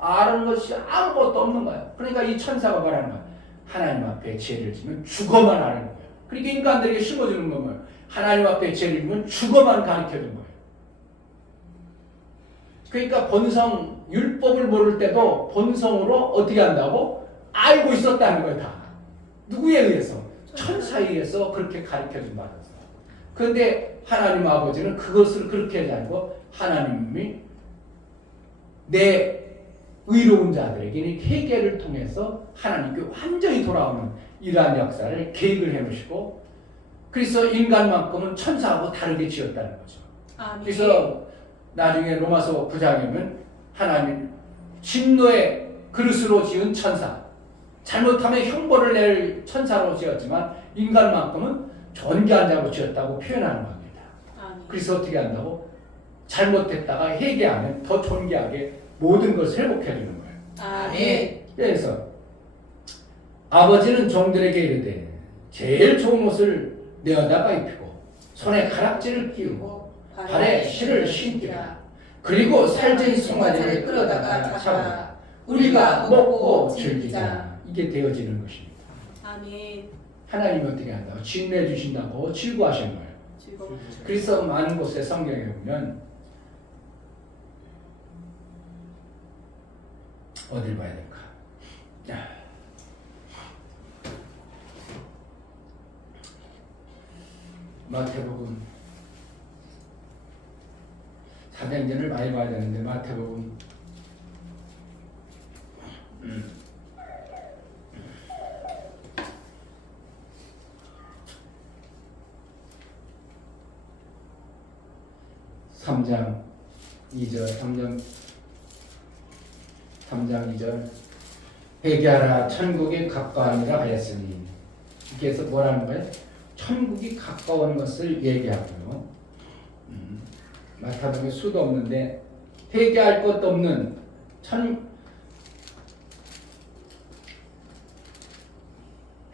아는 것이 아무것도 없는 거예요. 그러니까 이 천사가 뭐라는 거예요? 하나님 앞에 죄를 지면 죽어만 하는 거예요. 그러니까 인간들에게 심어주는 건 뭐예요? 하나님 앞에 죄를 지면 죽어만 가르쳐준 거예요. 그러니까 본성, 율법을 모를 때도 본성으로 어떻게 한다고? 알고 있었다는 거예요. 다. 누구에 의해서? 천사에 의해서 그렇게 가르쳐준 받았어요. 그런데 하나님 아버지는 그것을 그렇게 하지 않고 하나님이 내 의로운 자들에게는 회개를 통해서 하나님께 완전히 돌아오는 이러한 역사를 계획을 해놓으시고, 그래서 인간만큼은 천사하고 다르게 지었다는 거죠. 아멘. 그래서 나중에 로마서 9장에는 하나님 진노의 그릇으로 지은 천사, 잘못하면 형벌을 낼 천사로 지었지만 인간만큼은 존귀한 자로 지었다고 표현하는 겁니다. 아멘. 그래서 어떻게 한다고? 잘못했다가 회개하면 더 존귀하게 모든 것을 회복해 주는 거예요. 아멘. 그래서 아버지는 종들에게 이르되 제일 좋은 옷을 내어다가 입히고 손에 가락지를 끼우고 발에 실을 신기라. 그리고 살찐 송아지를 끌어다가 잡아 우리가 먹고 즐기자. 이게 되어지는 것입니다. 아멘. 하나님이 어떻게 한다고? 진내 주신다고 즐거워하시는 거예요. 즐거워. 그래서 많은 곳에 성경에 보면 어딜 봐야 될까? 마태복음 사도행전을 많이 봐야 되는데 마태복음 3장 2절 3장 2절 회개하라 천국이 가까우니라 하였으니 그래서 뭐라는 거예요? 천국이 가까운 것을 얘기하고요. 마태복음에 수도 없는데 회개할 것도 없는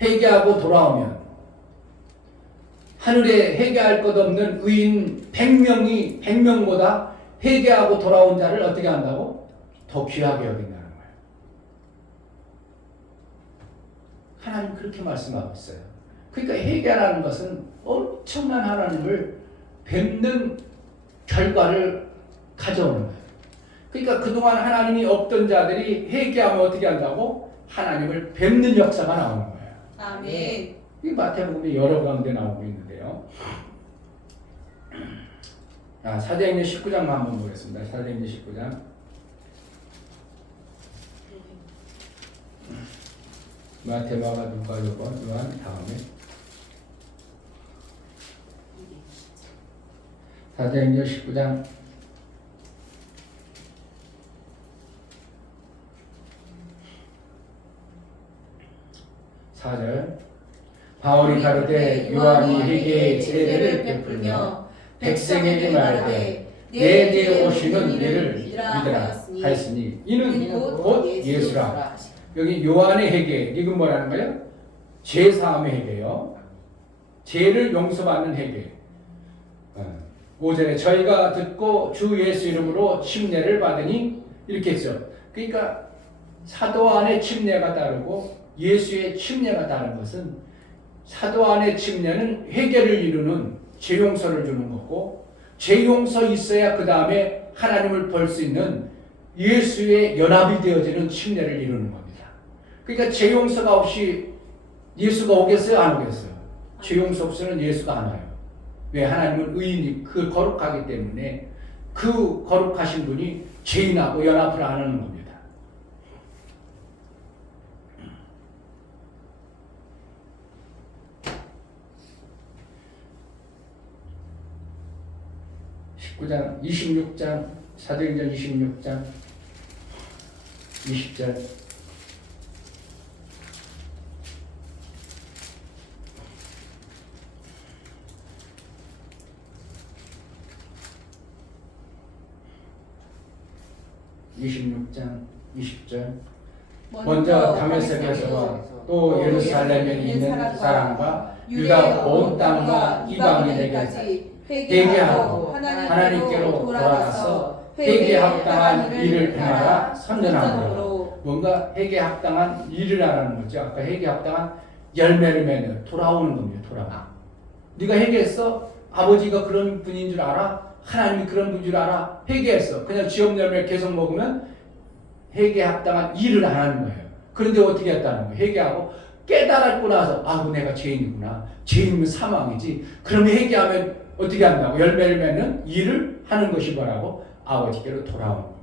회개하고 돌아오면 하늘에 회개할 것 없는 의인 100명보다 회개하고 돌아온 자를 어떻게 한다고? 더 귀하게 여긴다는 거예요. 하나님 그렇게 말씀하고 있어요. 그러니까 회개라는 것은 엄청난 하나님을 뵙는 결과를 가져오는 거예요. 그러니까 그동안 하나님이 없던 자들이 회개하면 어떻게 한다고? 하나님을 뵙는 역사가 나오는 거예요. 아멘. 이 마태복음이 여러 가운데 나오고 있는데요. 사도행전 19장만 한번 보겠습니다. 사도행전 19장. 마태, 마가, 누가, 요한 다음에 사도행전 19장 4절 바울이 가로되 요한이 회개의 세례를 베풀며 백성에게 말하되 내 뒤에 오시는 이를 믿으라 하였으니 이는 곧 예수라. 여기 요한의 회개 이건 뭐라는 거예요? 죄사함의 회개요. 죄를 용서받는 회개. 5절에 저희가 듣고 주 예수 이름으로 침례를 받으니 이렇게 했죠. 그러니까 사도 안에 침례가 따르고 예수의 침례가 따른 것은 사도 안의 침례는 회개를 이루는 죄 용서를 주는 거고 죄 용서 있어야 그 다음에 하나님을 볼 수 있는 예수의 연합이 되어지는 침례를 이루는 겁니다. 그러니까 죄 용서가 없이 예수가 오겠어요? 안 오겠어요? 죄 용서 없이는 예수가 안 와요. 왜? 하나님은 의인이 그 거룩하기 때문에 그 거룩하신 분이 죄인하고 연합을 안 하는 겁니다. (19장) 26장 사도행전 26장 20절 먼저 다메섹에서와 또 예루살렘에 있는 사람과 유다 온 땅과 이방인에게까지 회개하고 하나님께로 돌아가서 회개에 합당한 일을 행하라 선전하므로 뭔가 회개에 합당한 일을 하라는 거죠. 아까 회개에 합당한 열매를 맺는 돌아오는 겁니다. 돌아가. 네가 회개했어? 아버지가 그런 분인 줄 알아? 하나님이 그런 분인 줄 알아? 회개했어. 그냥 지업 열매를 계속 먹으면 회개에 합당한 일을 안 하는 거예요. 그런데 어떻게 했다는 거예요? 회개하고 깨달았고 나서 아우 내가 죄인이구나. 죄인이면 사망이지. 그럼 회개하면 어떻게 한다고? 열매를 맺는 일을 하는 것이 뭐라고? 아버지께로 돌아오는 겁니다.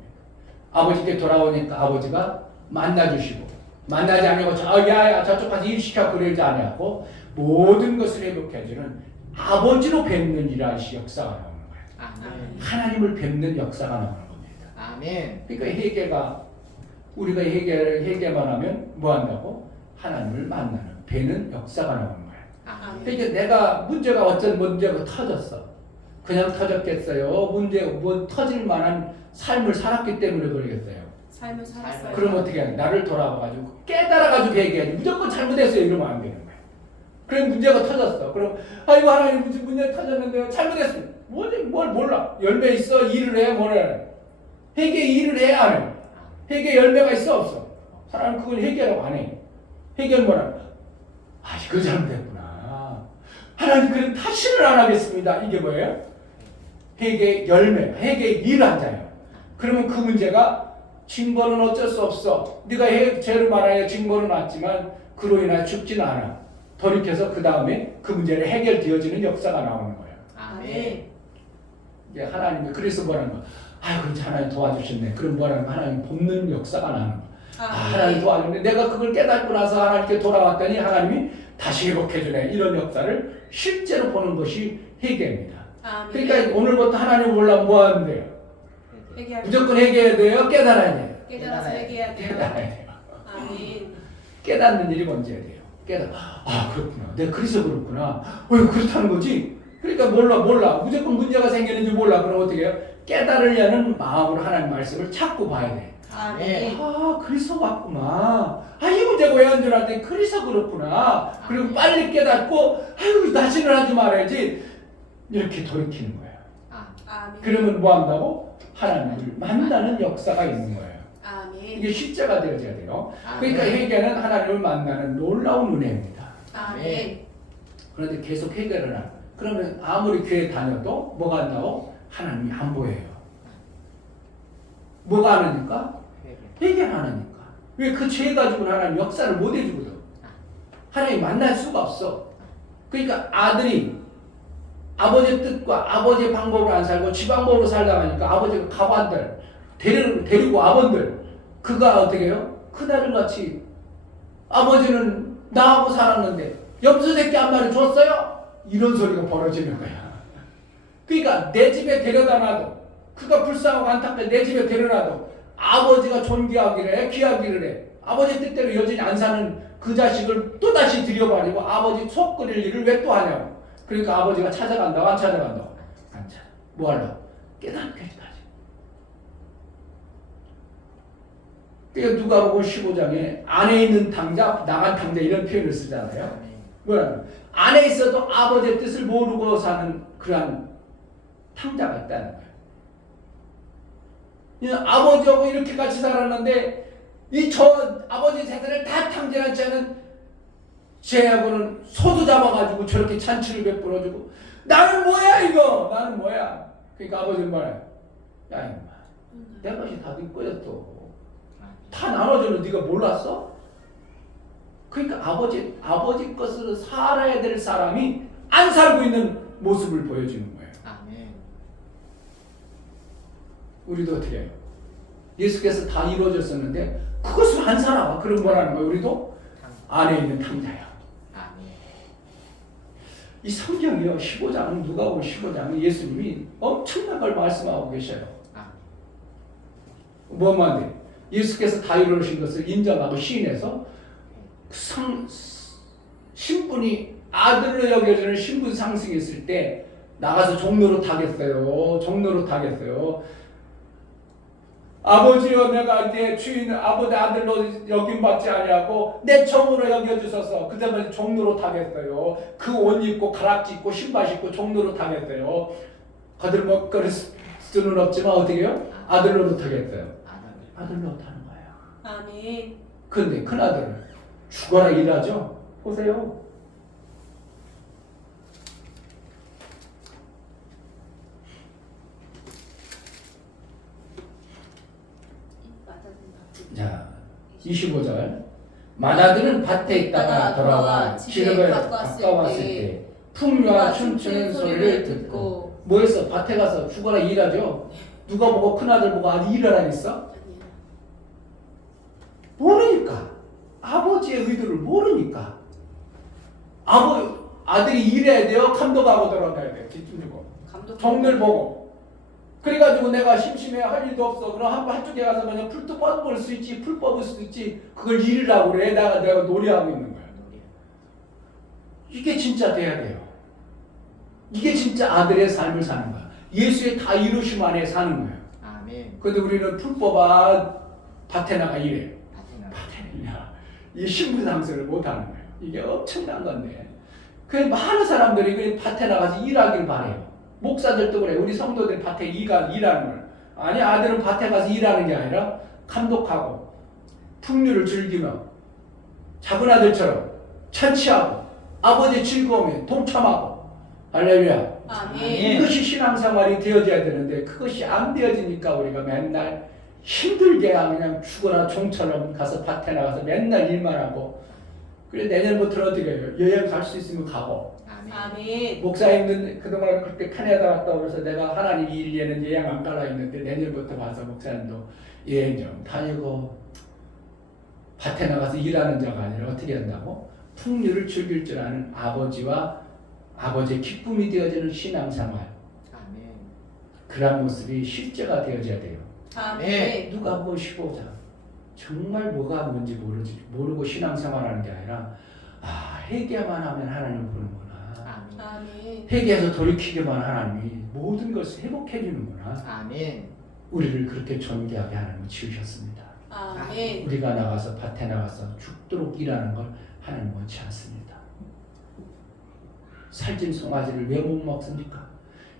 아버지께 돌아오니까 아버지가 만나주시고 만나지 않냐고 야야 저쪽 가서 일 시켜 그러지 않냐고 모든 것을 회복해주는 아버지로 뵙는 일하는 역사가 나오는 거예요. 아멘. 하나님을 뵙는 역사가 나오는 겁니다. 아멘. 그러니까 회개가 우리가 회개만 하면 뭐 한다고? 하나님을 만나는 뵈는 역사가 나오는 거예요. 아멘. 그러니까 내가 어떤 문제가 터졌어. 그냥 터졌겠어요. 뭐 터질 만한 삶을 살았기 때문에 그러겠어요. 삶을 살았어요. 그럼 어떻게 하냐? 나를 돌아봐가지고 깨달아가지고 얘기해야지. 무조건 잘못했어요. 이러면 안 되는 거예요. 그럼 문제가 터졌어. 그럼 아이고 하나님 무슨 문제 터졌는데요. 잘못했어요. 뭘 몰라. 열매 있어. 일을 해. 뭘 해. 회개 일을 해야 안 해? 회개 열매가 있어 없어? 사람은 그걸 회개라고 안 해. 회개는 뭐라? 아 이거 잘못했구나. 하나님 그럼 다시는 안 하겠습니다. 이게 뭐예요? 회개 열매, 회개 일 한자예요. 그러면 그 문제가 징벌은 어쩔 수 없어. 네가 죄를 말하여 징벌은 왔지만 그로 인하여 죽지는 않아. 돌이켜서 그 다음에 그 문제를 해결되어지는 역사가 나오는 거예요. 아멘. 이게 하나님이 그래서 뭐라는 거야? 아, 그렇지 하나님 도와주셨네. 그럼 뭐라는 거야? 하나님 돕는 역사가 나는 거야. 아, 하나님 도와주네. 내가 그걸 깨닫고 나서 하나님께 돌아왔더니 하나님이 다시 회복해주네. 이런 역사를 실제로 보는 것이 회개입니다. 아멘. 그러니까 오늘부터 하나님 몰라 뭐 하면 돼요? 회개하고 무조건 회개해야 돼요? 깨달아야 돼요? 깨달아서 회개해야 돼요. 깨달아야 돼요. 아멘. 깨닫는 일이 먼저야 돼요. 아 그렇구나. 내가 그래서 그렇구나. 왜 그렇다는 거지? 그러니까 몰라. 무조건 문제가 생기는지 몰라. 그럼 어떻게 해요? 깨달으려는 마음으로 하나님 말씀을 찾고 봐야 돼. 아멘. 아 그래서 왔구나. 아 이 문제가 왜 안 줄었더니 그래서 그렇구나. 그리고 빨리 깨닫고 아유 다시는 하지 말아야지. 이렇게 돌이키는 거예요. 아멘. 그러면 뭐 한다고? 하나님을 만나는 역사가 있는 거예요. 아멘. 이게 실제가 되어져야 돼요. 아멘. 그러니까 회개는 하나님을 만나는 놀라운 은혜입니다. 아멘. 그런데 계속 회개를 하는. 그러면 아무리 교회 다녀도 뭐가 한다고? 하나님이 안 보여요. 뭐가 안 하니까? 회개를 안 하니까. 왜 그 죄 가지고는 하나님 역사를 못 해주거든. 하나님 만날 수가 없어. 그러니까 아들이 아버지의 뜻과 아버지의 방법으로 안 살고 지 방법으로 살다 보니까 아버지가 가반들 데리고 아번들 그가 어떻게 해요? 큰아들 같이 아버지는 나하고 살았는데 염소 새끼 한 마리 줬어요? 이런 소리가 벌어지는 거야. 그러니까 내 집에 데려다 놔도 그가 불쌍하고 안타깝게 내 집에 데려놔도 아버지가 존귀하기를 해 귀하기를 해 아버지 뜻대로 여전히 안 사는 그 자식을 또다시 들여버리고 아버지 속 끓일 일을 왜 또 하냐고. 그러니까 아버지가 찾아간다고 안 찾아간다고? 안 찾아. 뭐 하려고? 깨닫게까지. 그러니까 누가복음 15장에 안에 있는 탕자 나간 탕자 이런 표현을 쓰잖아요. 뭐라고? 안에 있어도 아버지의 뜻을 모르고 사는 그러한 탕자가 있다는 거예요. 아버지하고 이렇게 같이 살았는데 저 아버지 세대를 다 탕제하지 않은 쟤하고는 소도 잡아가지고 저렇게 잔치를 베풀어주고 나는 뭐야 이거 나는 뭐야. 그러니까 아버지는 뭐야? 야 임마 내 것이 다 네 거였어. 다 나눠주는 네가 몰랐어? 그러니까 아버지 것으로 살아야 될 사람이 안 살고 있는 모습을 보여주는 거예요. 우리도 어떻게 해요? 예수께서 다 이루어졌었는데 그것을 안 살아와. 그럼 뭐라는 거예요? 우리도 안에 있는 탕자야. 이 성경이요 15장은 누가복음 15장은 예수님이 엄청난 걸 말씀하고 계셔요. 뭐만 예수께서 다 이루신 것을 인정하고 시인해서 신분이 아들로 여겨지는 신분 상승이 있을 때 나가서 종로로 타겠어요. 종로로 타겠어요. 아버지여 내가 이제 주인 아버지 아들로 여김받지 아니하고 내 종으로 여겨주셔서 그 다음에 종로로 타겠어요. 그 옷 입고 가락지 입고 신발 신고 종로로 타겠어요. 거들먹거릴 수는 없지만 어떻게 해요? 아들로도 타겠어요. 아들로 타는 거예요. 아멘. 근데 큰아들은 죽어라 일하죠. 보세요. 자, 25절. 맏아들은 밭에 있다가 돌아와 집에 가까웠을 때 풍류와 춤추는 소리를 듣고 뭐했어? 밭에 가서 죽어라 일하죠. 누가 보고 큰아들 보고 아주 일을 하겠어? 모르니까. 아버지의 의도를 모르니까. 아들이 일해야 돼요? 감독하고 돌아가야 돼요? 뒷줄이고 종들 보고. 그래가지고 내가 심심해 할 일도 없어. 그럼 한쪽에 가서 그냥 풀도 뽑을 수 있지, 풀 뽑을 수 있지. 그걸 일이라고 그래. 내가 놀이하고 있는 거야. 이게 진짜 돼야 돼요. 이게 진짜 아들의 삶을 사는 거야. 예수의 다 이루심 안에 사는 거예요. 아멘. 근데 우리는 풀 뽑아 밭에 나가 일해. 밭에 일이야. 이 신분 상승을 못 하는 거예요. 이게 엄청난 건데. 그 많은 사람들이 그 밭에 나가서 일하길 바래요. 목사들도 그래. 우리 성도들 밭에 일하는 걸. 아니 아들은 밭에 가서 일하는 게 아니라 감독하고 풍류를 즐기며 작은 아들처럼 찬치하고 아버지의 즐거움에 동참하고 할렐루야. 아멘. 이것이 신앙생활이 되어져야 되는데 그것이 안 되어지니까 우리가 맨날 힘들게 그냥 죽어라 종처럼 가서 밭에 나가서 맨날 일만 하고 그래 내년부터는 어떻게 해요? 여행 갈 수 있으면 가고 아멘. 목사님은 그동안 그때 캐나다 갔다 오면서 내가 하나님 일에는 여행 안 가라 했는데 내년부터 와서 목사님도 여행 좀 다니고 밭에 나가서 일하는 자가 아니라 어떻게 한다고? 풍류를 즐길 줄 아는 아버지와 아버지의 기쁨이 되어지는 신앙생활 그런 모습이 실제가 되어져야 돼요. 아멘. 누가복음 15장 정말 뭐가 뭔지 모르고 신앙생활하는 게 아니라 회개만 하면 하나님 부르는구나. 아멘. 회개해서 돌이키기만 하나님이 모든 것을 회복해 주는구나. 우리를 그렇게 존귀하게 하나님은 지으셨습니다. 아멘. 우리가 나가서 밭에 나가서 죽도록 일하는 걸 하나님 원치 않습니다. 살찐 송아지를 왜 못 먹습니까?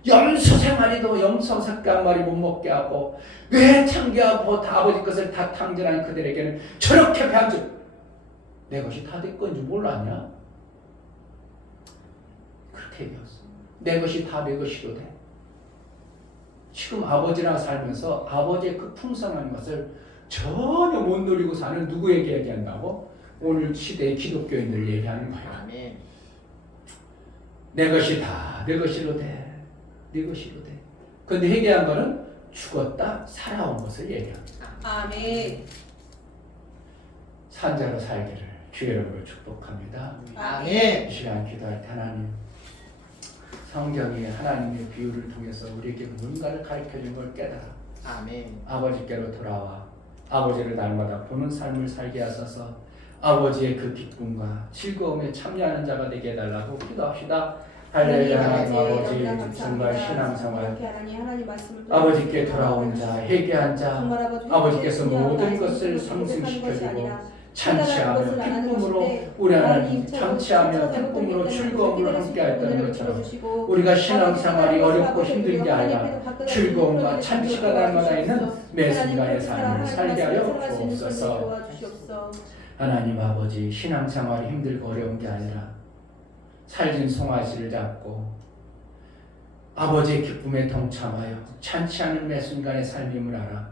염소 생활이도 염소 새끼 한 마리 못 먹게 하고 왜 창기하고 다 아버지 것을 다 탕진한 그들에게는 저렇게 배한줄 내 것이 다 내 건지 몰랐냐? 그렇게 얘기했어. 내 것이 다 내 것이로 돼. 지금 아버지랑 살면서 아버지의 그 풍성한 것을 전혀 못 누리고 사는 누구에게 얘기한다고? 오늘 시대의 기독교인들 얘기하는 거야. 내 것이 다 내 것이로 돼. 내 것이로 돼. 근데 회개한 거는 죽었다 살아온 것을 얘기합니다. 아멘. 산자로 살기를 주의 이름으로 축복합니다. 아멘. 이 시간 기도할 때 하나님 성경이 하나님의 비유를 통해서 우리에게 뭔가를 가르쳐주는 걸 깨달아 아버지께로 돌아와 아버지를 날마다 보는 삶을 살게 하소서. 아버지의 그 기쁨과 즐거움에 참여하는 자가 되게 해달라고 기도합시다. 할렐루야. 하나님 아버지 정말 신앙생활 아버지께 돌아온 자 회개한 자 아버지께서 모든 것을 상승시켜주고 찬치하며 기쁨으로 우리 하나님 찬치하며 기쁨으로 즐거움을 함께 했다는 것처럼 우리가 신앙생활이 어렵고 힘든 게 아니라 즐거움과 찬치가 날마다 있는 매 순간의 삶을 살게 하여 주옵소서. 하나님 아버지 신앙생활이 힘들고 어려운 게 아니라 살진 송아지를 잡고 아버지의 기쁨에 동참하여 찬치하는 매 순간의 삶임을 알아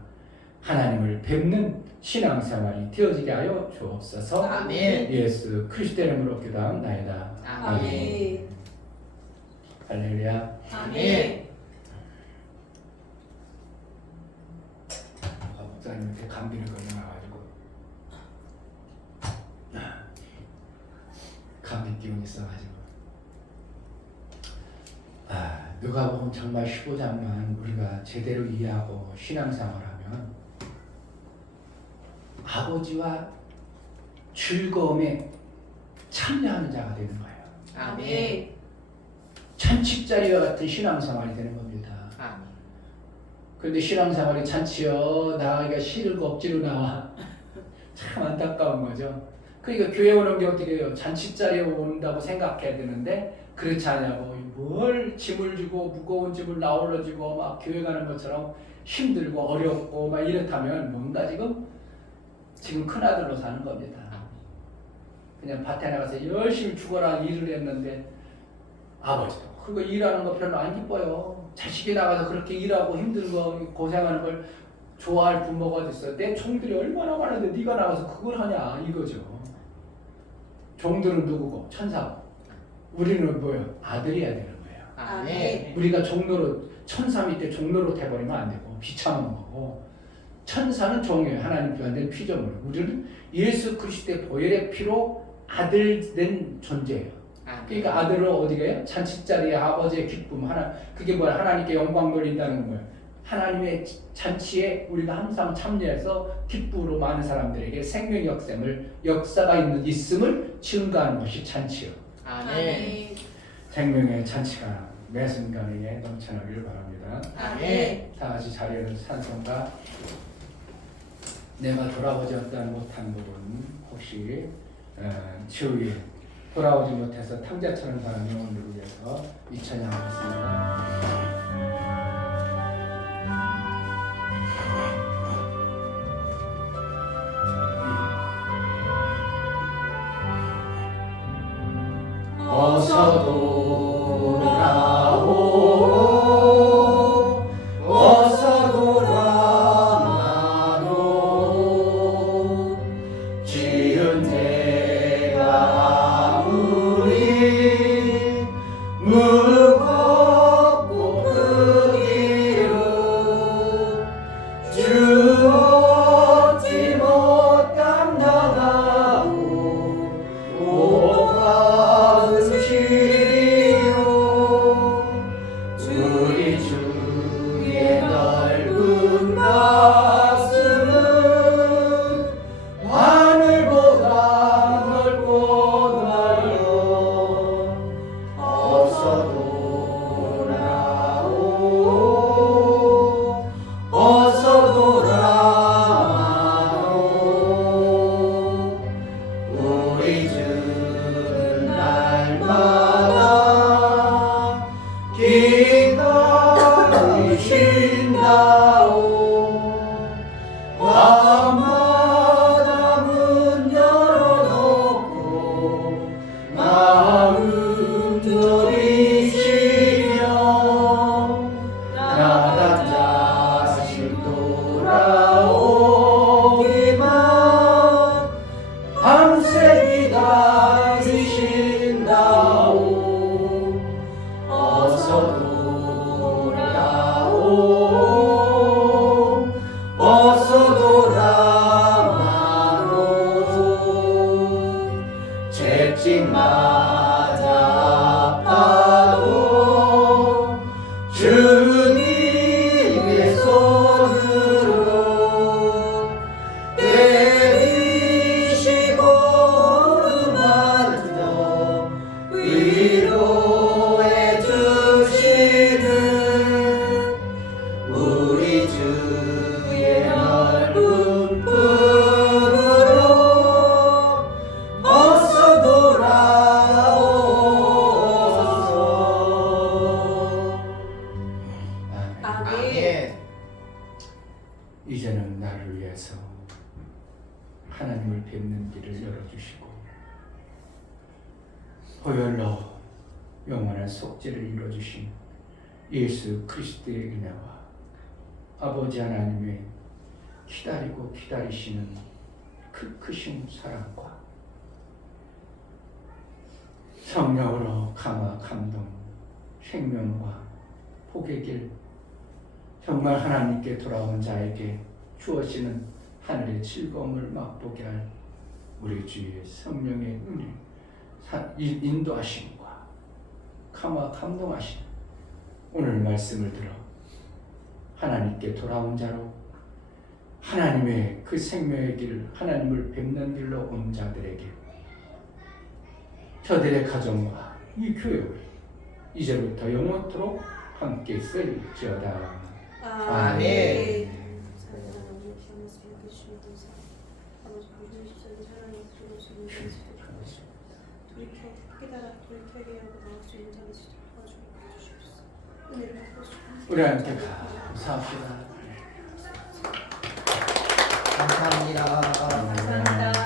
하나님을 뵙는 신앙생활이 되어지게 하여 주옵소서. 아멘. 예수 그리스도 이름으로 기도하옵나이다. 아멘. 할렐루야. 아멘. 목사님한테 감기를 걸려나가지고 감기 기운이 있어가지고 누가복음 정말 15장만 우리가 제대로 이해하고 신앙생활하면 아버지와 즐거움에 참여하는 자가 되는 거예요. 아멘. 잔치자리와 같은 신앙생활이 되는 겁니다. 그런데 신앙생활이 잔치여 나가기가 싫고 억지로 나와. 참 안타까운 거죠. 그러니까 교회 오는 게 어떻게 해요? 잔치자리에 온다고 생각해야 되는데 그렇지 않냐고 뭘 짐을 주고 무거운 짐을 나홀로 주고 막 교회 가는 것처럼 힘들고 어렵고 막 이렇다면 뭔가 지금 큰아들로 사는 겁니다. 그냥 밭에 나가서 열심히 죽어라 일을 했는데 아버지도 그거 일하는 거 별로 안 기뻐요. 자식이 나가서 그렇게 일하고 힘들고 고생하는 걸 좋아할 부모가 어딨어. 내 종들이 얼마나 많은데 네가 나가서 그걸 하냐 이거죠. 종들은 누구고? 천사고. 우리는 뭐예요? 아들이어야 되는 거예요. 아멘. 우리가 종로로 천사 밑에 종로로 돼버리면 안 되고 비참한 거고 천사는 종이에요. 하나님 교환된 피조물. 우리는 예수 그리스도의 보혈의 피로 아들 된 존재예요. 그러니까 아들은 어디 가요? 잔치자리에 아버지의 기쁨 그게 뭐야? 하나님께 영광 돌린다는 거예요. 하나님의 잔치에 우리가 항상 참여해서 기쁨으로 많은 사람들에게 생명 역사가 있음을 증거하는 것이 잔치요. 아멘. 생명의 잔치가 매 순간에 넘쳐나기를 바랍니다. 아멘. 다 같이 자리에서 찬송가 내가 돌아오지 못한 부분 혹시 주위에 돌아오지 못해서 탕자처럼 가는 영혼들을 위해서 이 찬양하겠습니다. 어서 돌아오 어서 돌아와도 지은 죄가 아무리 무겁고 크기로 주 어찌 못 감당하고 못 받으시리요 우리 주의 넓은 가슴은 하늘보다 넓고 넓어 어서 돌아오 어서 돌아와도 우리 주는 날마다 기다리신다오 밤마다 문 열어놓고 마음 졸이시며 나간 자식 돌아오기만 밤새 기다리신다오 어서 돌아오 어서 돌아와도 채찍 맞아 아파도 주님의 손으로 때리시고 만져 위로해 주시는 우리 주의 넓은 품으로 어서 돌아오소서. 아멘. 이제는 나를 위해서 하나님을 뵙는 길을 열어주시고 보혈로 영원한 속죄를 이루어주신 예수 그리스도의 은혜와 아버지 하나님의 기다리고 기다리시는 그 크신 사랑과 성령으로 감화 감동 생명과 복의 길 정말 하나님께 돌아온 자에게 주어지는 하늘의 즐거움을 맛보게 할 우리 주의 성령의 은혜 인도하심과 감화 감동하심 오늘 말씀을 들어 하나님께 돌아온 자로 하나님의 그 생명의 길 하나님을 뵙는 길로 온 자들에게 저들의 가정과 이 교회 이제부터 영원토록 함께 있을지어다. 아멘. 우리 함께 감사합시다. 감사합니다. 감사합니다.